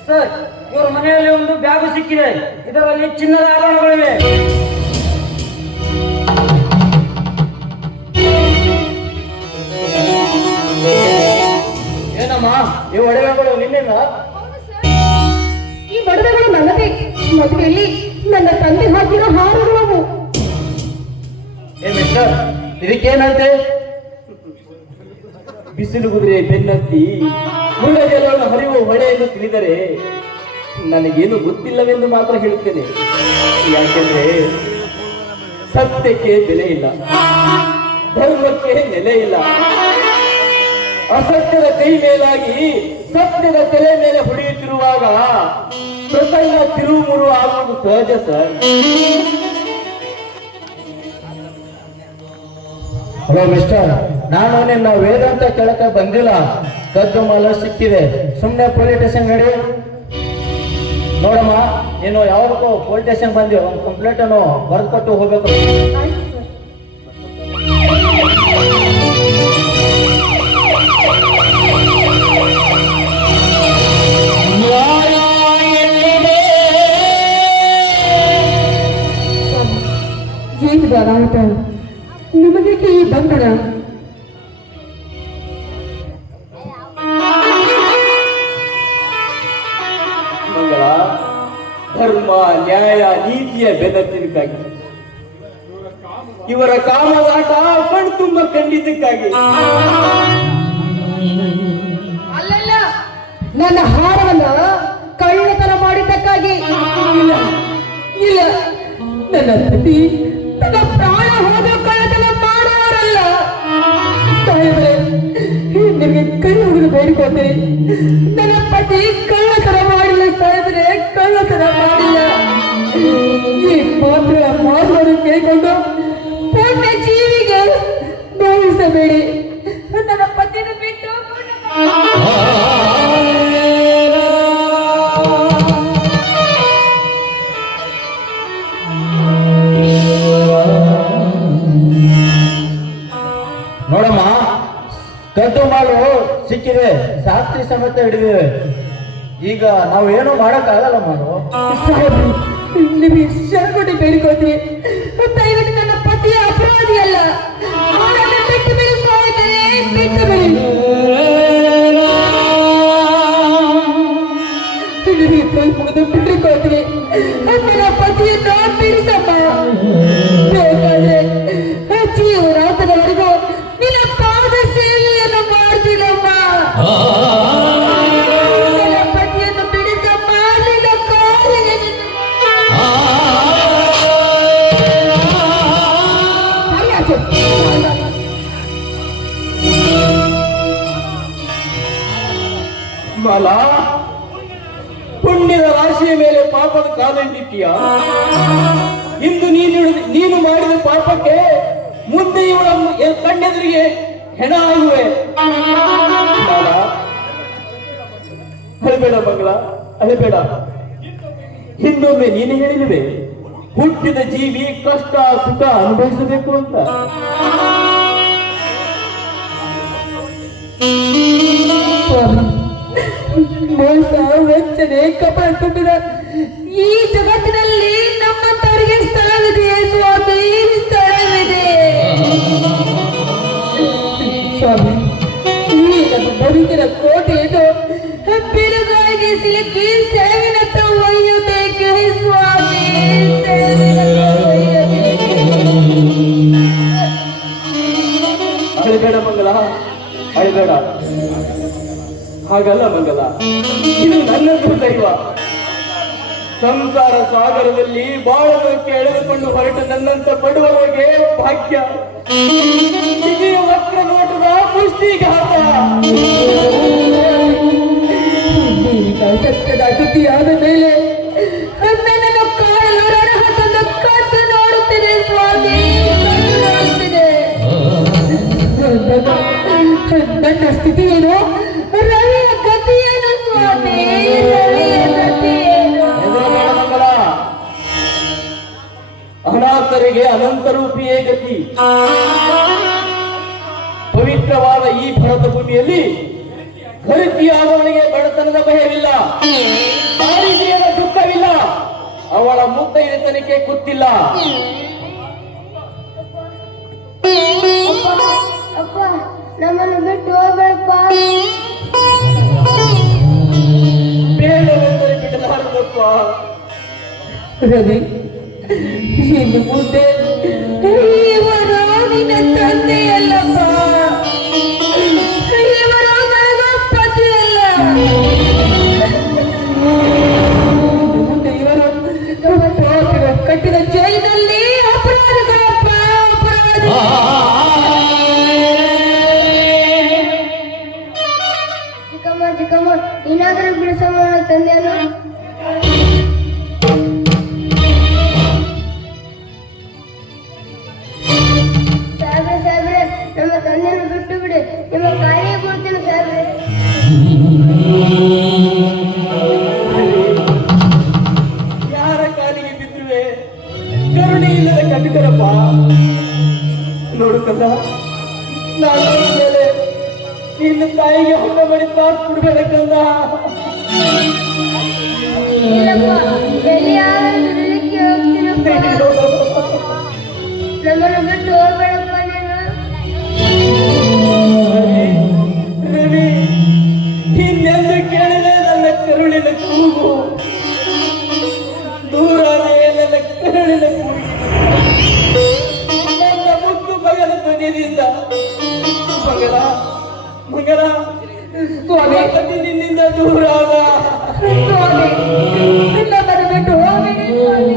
ಸರ್, ಇವರ ಮನೆಯಲ್ಲಿ ಒಂದು ಬ್ಯಾಗು ಸಿಕ್ಕಿದೆ. ಇದರಲ್ಲಿ ಚಿನ್ನದ ಆಭರಣಗಳಿವೆ. ಏನಮ್ಮ, ಈ ಒಡವೆಗಳು ನಿನ್ನೆಲ್ಲ? ಈ ಒಡವೆಗಳು ನನ್ನದೇ. ಮದುವೆಯಲ್ಲಿ ನನ್ನ ತಂದೆ ಹಾಕಿರೋ ಹಾರಗಳು ಅವು. ಏ ಮಿಸ್ಟರ್, ಇದಕ್ಕೇನಂತೆ? ಬಿಸಿಲು ಕುದುರೆ ಬೆನ್ನತ್ತಿ ಮುಳ್ಳಗೆಲ್ಲವನ್ನು ಹರಿಯುವ ಹೊಳೆ ಎಂದು ತಿಳಿದರೆ ನನಗೇನು ಗೊತ್ತಿಲ್ಲವೆಂದು ಮಾತ್ರ ಹೇಳುತ್ತೇನೆ. ಯಾಕೆಂದ್ರೆ ಸತ್ಯಕ್ಕೆ ಬೆಲೆ ಇಲ್ಲ, ಧರ್ಮಕ್ಕೆ ನೆಲೆ ಇಲ್ಲ. ಅಸತ್ಯದ ಕೈ ಮೇಲಾಗಿ ಸತ್ಯದ ತಲೆ ಮೇಲೆ ಹೊಡೆಯುತ್ತಿರುವಾಗ ಪ್ರಸಂಗ ತಿರುಮುರು ಆಗುವುದು ಸಹಜ ಸರ್. ಹಲೋ ಮಿಸ್ಟರ್, ನಾನು ನಿನ್ನ ವೇದಾಂತ ಕೆಳಕ್ಕೆ ಬಂದಿಲ್ಲ. ಕದ್ದು ಮಾಲ ಸಿಕ್ಕಿದೆ. ಸುಮ್ಮನೆ ಪೊಲೀಸ್ ಸ್ಟೇಷನ್ ನಡಿ. ನೋಡಮ್ಮ, ನೀನು ಯಾವಾಗಕ್ಕೂ ಪೊಲೀಸ್ ಸ್ಟೇಷನ್ ಬಂದಿ ಒಂದು ಕಂಪ್ಲೇಂಟ್ ಅನ್ನು ಬರೆದು ಕೊಟ್ಟು ಹೋಗ್ಬೇಕು. ಏನು ಬರಾಟ ನಿಮಗೆ ಈ ಬಂಧನ? ಮಂಗಳ, ಧರ್ಮ, ನ್ಯಾಯ, ನೀತಿಯ ಬೆದರಿದ್ದಕ್ಕಾಗಿ, ಇವರ ಕಾಮದಾಟ ಕಣ್ತುಂಬ ಕಂಡಿದ್ದಕ್ಕಾಗಿ. ಅಲ್ಲಲ್ಲ, ನನ್ನ ಹಾರವನ್ನ ಕಳ್ಳತನ ಮಾಡಿದ್ದಕ್ಕಾಗಿ. ಇಲ್ಲ ಇಲ್ಲ, ನನ್ನ ಪತಿ ತನ್ನ ಪ್ರಾಣ ಹೋದ ಕಳ್ಳತನ ಮಾಡುವವರಲ್ಲ. ಸಾಹೇಬ್ರೆ, ನಿಮಗೆ ಕೈ ಹುಡುಗ ಬೇಡಿಕೊಳ್ತೇನೆ. ನನ್ನ ಪತಿ ಕಳ್ಳತನ ಮಾಡಿಲ್ಲ ಸಾಹೇಬ್ರೆ, ಕಳ್ಳತನ ಮಾಡಿಲ್ಲ. ಈ ಮಾತ್ರ ಮಾತನ್ನು ಕೇಳಿಕೊಂಡು ಪುಣ್ಯ ಜೀವಿಗೆ ನೋಯಿಸಬೇಡಿ. ನನ್ನ ಪತಿಯನ್ನು ಬಿಟ್ಟು ನೋಡಮ್ಮ, ಕದ್ದು ಮಾಡು ಸಿಕ್ಕಿದೆ, ಶಾಸ್ತ್ರಿ ಸಮೇತ ಹಿಡಿದಿವೆ. ಈಗ ನಾವು ಏನೂ ಮಾಡಕ್ಕಾಗಲ್ಲ ಮಾಡು. ಸಾಹೇಬ್ರು, ನಿಮಗೆ ಶರಣಿ ಬೇಡಿಕೊಳ್ತೀವಿ. ದಯವಿಟ್ಟು ನನ್ನ ಪತಿಯ ಅಪರಾಧಿ ಅಲ್ಲ, ಅವನನ್ನು ಬಿಟ್ಟು ಬಿಡಿ ಸಾಯಿದರೆ ಬಿಟ್ಟು ಬಿಡಿ. ಮುಗಿದು ಬಿಟ್ಟುಕೊಳ್ತೀವಿ. ನನ್ನ ಪತಿಯನ್ನು ಬಿಡಿಸಮ್ಮ. ಬೇಕಾದ್ರೆ ಜೀವನಾಂತದವರೆಗೂ ನಿನ್ನ ಪಾದ ಸೇವೆಯನ್ನು ಮಾಡ್ತೀನಮ್ಮ. ನನ್ನ ಪತಿಯನ್ನು ಬಿಡಿಸಮ್ಮ. ನಿನ್ನ ಕಾಲಿಗೆ ಮಾಲ, ಪುಣ್ಯದ ರಾಶಿಯ ಮೇಲೆ ಪಾಪದ ಕಾಲಿಟ್ಟಿಯ. ಇಂದು ನೀನು ಮಾಡಿದ ಪಾಪಕ್ಕೆ ಮುಂದೆ ಇವಳ ಕಣ್ಣೆದುರಿಗೆ ಹೆಣ ಆಗುವೆ. ಮಾಲ, ಅಳಬೇಡ ಮಗಳ, ಅಳಬೇಡ. ಹಿಂದೊಮ್ಮೆ ನೀನು ಹೇಳಿರುವೆ, ಹುಟ್ಟಿದ ಜೀವಿ ಕಷ್ಟ ಸುಖ ಅನುಭವಿಸಬೇಕು ಅಂತ. ಮೋಸ ವಂಚನೆ ಕಪಟ ತುಂಬಿದ ಈ ಜಗತ್ತಿನಲ್ಲಿ ನಮ್ಮಂತವರಿಗೆ ಸ್ಥಳವಿದೆ ಸ್ವಾಮಿ, ಸ್ಥಳವಿದೆ. ಸ್ವಾಮಿ, ಈ ನಮ್ಮ ಬದುಕಿನ ಕೋಟೆಯನ್ನು ಬಿರುಗಾಳಿಗೆ ಸಿಲುಕಿ ಸೇವಿನತ್ತ ಒಯ್ಯಬೇಕೆ ಸ್ವಾಮಿ, ಸೇವಿನತ್ತ ಒಯ್ಯಬೇಕೆ. ಅಳಬೇಡ ಮಂಗಲ, ಅಳಬೇಡ. ಹಾಗಲ್ಲ ಮಂಗಲ, ಇದು ನನ್ನದು ದೈವ. ಸಂಸಾರ ಸಾಗರದಲ್ಲಿ ಬಾಳೋದಕ್ಕೆ ಎಳೆದುಕೊಂಡು ಹೊರಟ ನನ್ನಂತ ಬಡವರಿಗೆ ಭಾಗ್ಯ. ವಿಜಯ ವಕ್ರ ನೋಟದ ಮುಷ್ಟಿಘಾತ. ಸತ್ಯದ ಸುದ್ದಿಯಾದ ಮೇಲೆ ನನ್ನನ್ನು ಕಾಣಲು ರಣಹತದ ಕದ್ದು ನೋಡುತ್ತಿದೆ ಸ್ವಾಮಿ, ಕದ್ದು ನೋಡುತ್ತಿದೆ. ನನ್ನ ಸ್ಥಿತಿ ಏನು? ರವಿಯ ಗತಿಯೇನು ಸ್ವಾಮಿ, ರವಿಯ ಗತಿಯೇನು? ಮಂಗಲ, ಅನಾಥರಿಗೆ ಅನಂತ ರೂಪಿಯೇ ಗತಿ. ಪವಿತ್ರವಾದ ಈ ಭರತ ಭೂಮಿಯಲ್ಲಿ ಧರಿಸಿಯಾದವನಿಗೆ ಬಡತನದ ಭಯವಿಲ್ಲ, ದಾರಿದ್ರ್ಯದ ದುಃಖವಿಲ್ಲ, ಅವಳ ಮುತ್ತೈದೆತನಕ್ಕೆ ಗೊತ್ತಿಲ್ಲ. ಅಪ್ಪ, ನಮ್ಮನ್ನು ಬಿಟ್ಟು ಹೋಗ್ಬೇಡಪ್ಪ. ಬೇಡವೆಂದರೆ ಬಿಡಲಾರದಪ್ಪ. ರವಿ, ಇನ್ನು ಮುಂದೆ ಇವರು ನಿನ್ನ ತಂದೆಯಲ್ಲಪ್ಪ, ಇವರು ನನಗ ಪತಿಯಲ್ಲ. ಮುಂದೆ ಇವರು ಕಟ್ಟಿದ ಜೈಲಿನಲ್ಲಿ ಅಪರಾಧಿಗಳಪ್ಪ, ಅಪರಾಧಿ. ಚಿಕ್ಕಮ್ಮ, ಏನಾದರೂ ಬಿಡಿಸೋಣ ತಂದೆಯನ್ನು. ಸಾಹೇಬ್ರೆ, ನಮ್ಮ ತಂದೆಯನ್ನು ಬಿಟ್ಟು ಬಿಡಿ, ನಿಮ್ಮ ಕಾಯಿಗೆ ಕೊಡ್ತೀನಿ ಸಾಹೇಬ್ರೆ. ಯಾರ ಕಾಲಿಗೆ ಬಿದ್ದುವೆ ಕರುಣೆ ಇಲ್ಲದ ಕಟಕರಪ್ಪ. ನೋಡು ಕಂದ, ನಾನು ಮೇಲೆ ನಿನ್ನ ತಾಯಿಗೆ ಹೊಟ್ಟ ಬಡಿ ತಾಸ್ ಕೊಡ್ಬೇಡ ಕಂದ. ಇಲ್ಲಪ್ಪ, ಎಲ್ಲಿಯಾದರೂ ದುಡಿಲಿಕ್ಕೆ ಹೋಗ್ತೀನಪ್ಪ. ನಮ್ಮನ್ನು ಬಿಟ್ಟು ಹೋಗ್ಬೇಡಪ್ಪ ನೀನು. ರವಿ, ಇನ್ನೆಂದು ಕೇಳಿದೆ ನನ್ನ ಕರುಳಿನ ಕೂಗು, ದೂರನೇ ನನ್ನ ಕರುಳಿನ ಕೂಗು. ನನ್ನ ಮುದ್ದು ಮಗನ ಧ್ವನಿಯಿಂದ ಮಗನ ಮಗನ ಸ್ವಾಮಿ, ಪತಿ ನಿನ್ನಿಂದ ದೂರ ಆದ. ಸ್ವಾಮಿ, ನನ್ನನ್ನು ಬಿಟ್ಟು ಹೋಗಬೇಡಿ ಸ್ವಾಮಿ.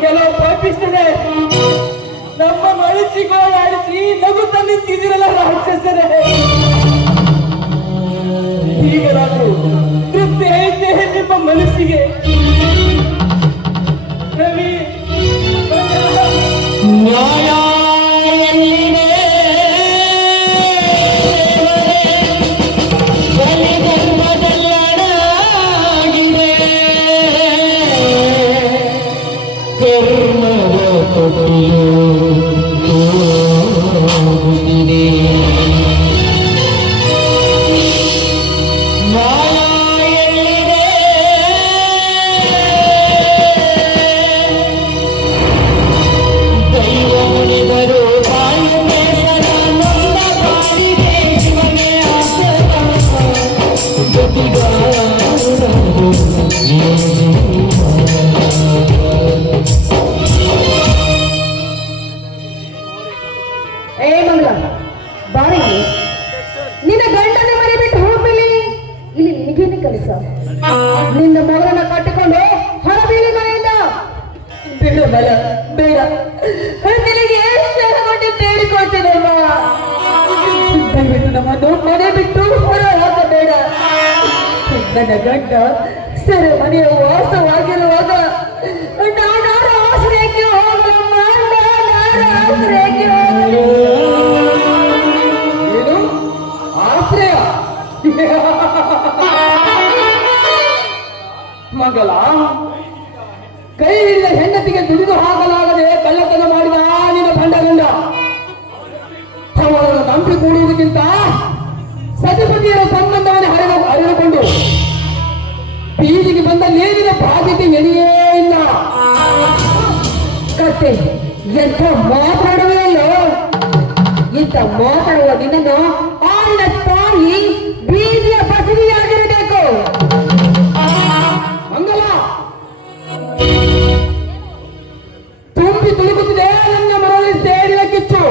ಕೆಲವು ಪಾಪಿಸ್ತದೆ ನಮ್ಮ ಮಳಿಸಿಗಳಾಡಿಸಿ ನಗುತ್ತ ನಿಂತಿದ್ದೀರಲ್ಲ ರಾಕ್ಷಸರೇ. ಈಗಲಾದರೂ ಮನಸ್ಸಿಗೆ ರವಿ ನ್ಯಾಯ ಎಲ್ಲಿದೆ? ಬಲಿಧರ್ಮದಲ್ಲಡಾಗಿದೆ ಕರ್ಮದ ತೊಟ್ಟಿಲು ಹೋಗುತ್ತಿದೆ. ನ್ಯಾಯ ಎಲ್ಲಿದೆ? ದೈವ ಮುನಿದರು ಬಾಯಿ ಬೇಸರ ನೊಂದ ಬಾಳಿಗೆ ಶಿವನೇ ಆಸರ ಗತಿಗಾರರು ಏ ಮಂಗಳ ಬಾರಿ ನಿನ್ನ ಗಂಡನ ಮನೆ ಬಿಟ್ಟು ಹೋಗ್ಮೇಲೆ ಇಲ್ಲಿ ನಿನಗೇನೆ ಕೆಲಸ? ನಿನ್ನ ಮಗಳನ್ನ ಕಟ್ಟಿಕೊಂಡು ಹೊರಬೀಳಿ ಮನೆಯಿಂದ ಬೇಡ ಬಲ ಬೇಡ ನಿನಗೆ ಎಷ್ಟು ಕೊಟ್ಟು ಬೇಡಿಕೊಳ್ತೇನಮ್ಮ. ದಯವಿಟ್ಟು ನಮ್ಮನ್ನು ಮನೆ ಬಿಟ್ಟು ಹೊರ ಹಾಕಬೇಡ. ನನ್ನ ಗಂಡ ಸರ ಮನೆಯ ವಾಸವಾಗಿರುವಾಗ ನಾನಾರ ಆಶ್ರಯಕ್ಕೆ ಹೋಗಲಮ್ಮ, ನಾನಾರ ಆಶ್ರಯಕ್ಕೆ ಹೋಗಲು. ಏನು ಆಶ್ರಯ? ಮಗಳ ಕೈ ಹಿಡಿದ ಹೆಂಡತಿಗೆ ದುಡಿದು ಹಾಕಲಾಗದೆ ಕಳ್ಳತನ ಮಾಡಿದ ನಿನ್ನ ಗಂಡ ಅವಳನ್ನು ನಂಬಿ ಕೂಡುವುದಕ್ಕಿಂತ ಸತಿಪತಿಯರ ಸಂಬಂಧವನ್ನು ಹರಿದುಕೊಂಡು ಬೀದಿಗೆ ಬಂದ ನೇರಿನ ಬಾಧ್ಯತೆ ಎಣಿಯೇ ಇಲ್ಲ. ಕತ್ತೆ ಎಂಥ ಮಾತಾಡುವೆಯಲ್ಲೋ? ಇಂಥ ಮಾತಾಡುವ ನಿನ್ನನ್ನು ಆಳಿನ ತಾಯಿ ಬೀದಿಯ ಬಸವಿಯಾಗಿರಬೇಕು. ಮಂಗಲ ತುಂಬಿ ತುಳುಕುತ್ತಿದೆ ನನ್ನ ಮರಳಿ ಸೇರಿದ ಕಿಚ್ಚು.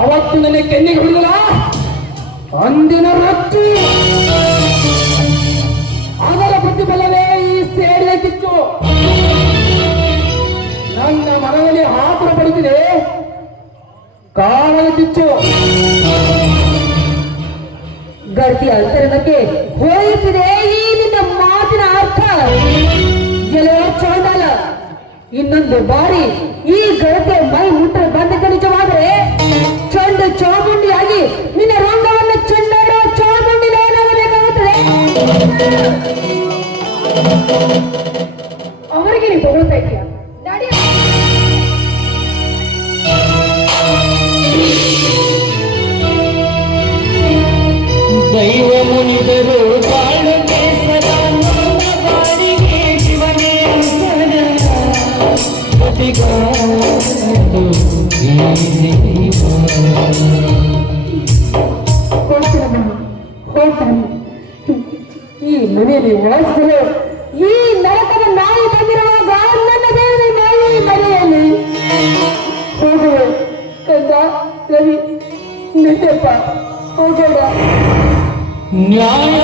ಅವತ್ತು ನನ್ನ ಕೆನ್ನಿಗೆ ಹುಡುಗಲ ಅಂದಿನ ರೊಚ್ಚು, ಅದರ ಪ್ರತಿಫಲವೇ ಈ ಸೇರಿದ ಕಿಚ್ಚು. ನನ್ನ ಮನದಲ್ಲಿ ಆತುರ ಪಡುತ್ತಿದೆ ಕಾರಣದ ಕಿಚ್ಚು. ಗರ್ತಿ ಅಂತರಣಕ್ಕೆ ಹೋಯುತ್ತಿದೆ ಈ ನಿನ್ನ ಮಾತಿನ ಅರ್ಥ. ಎಲ್ಲೋ ಚೌಡಾಲ ಇನ್ನೊಂದು ಬಾರಿ ಈ ಗರತೆ ಮೈ ಮುಟ್ಟ ಬಂದ ನಿಜವಾದರೆ ಚಂಡು ಚಾಮುಂಡಿಯಾಗಿ ನಿನ್ನ ರಂಗವನ್ನು ಚೆಂಡಾಡೋ ಚಾಮುಂಡಿ ಏನಾಗಬೇಕಾಗುತ್ತದೆ. ಅವರಿಗೆ ನೀವು ತಗೊಳ್ತಾ ಇದೆಯಾ? ದೈವ ಮುನಿದರು ಬಾಳು ಬೇಸರ ನೊಂದ ಬಾಳಿಗೆ ಶಿವನೇ ಆಸರ ಗತಿಗಾರರು ಹೋಗ್ತಾನೆ ಈ ಮನೆಯಲ್ಲಿ ವಾಸಿಸಲು ಈ ನರಕದ ನಾಯಿ ಬಂದಿರುವಾಗ ನನ್ನ ದೇವರ ನಾಯಿ ಮನೆಯಲ್ಲಿ ಹೋಗುವೆ. ಕಂದ ರವಿ ನಿಟ್ಟಪ್ಪ ಹೋಗೋಣ. ನ್ಯಾಯ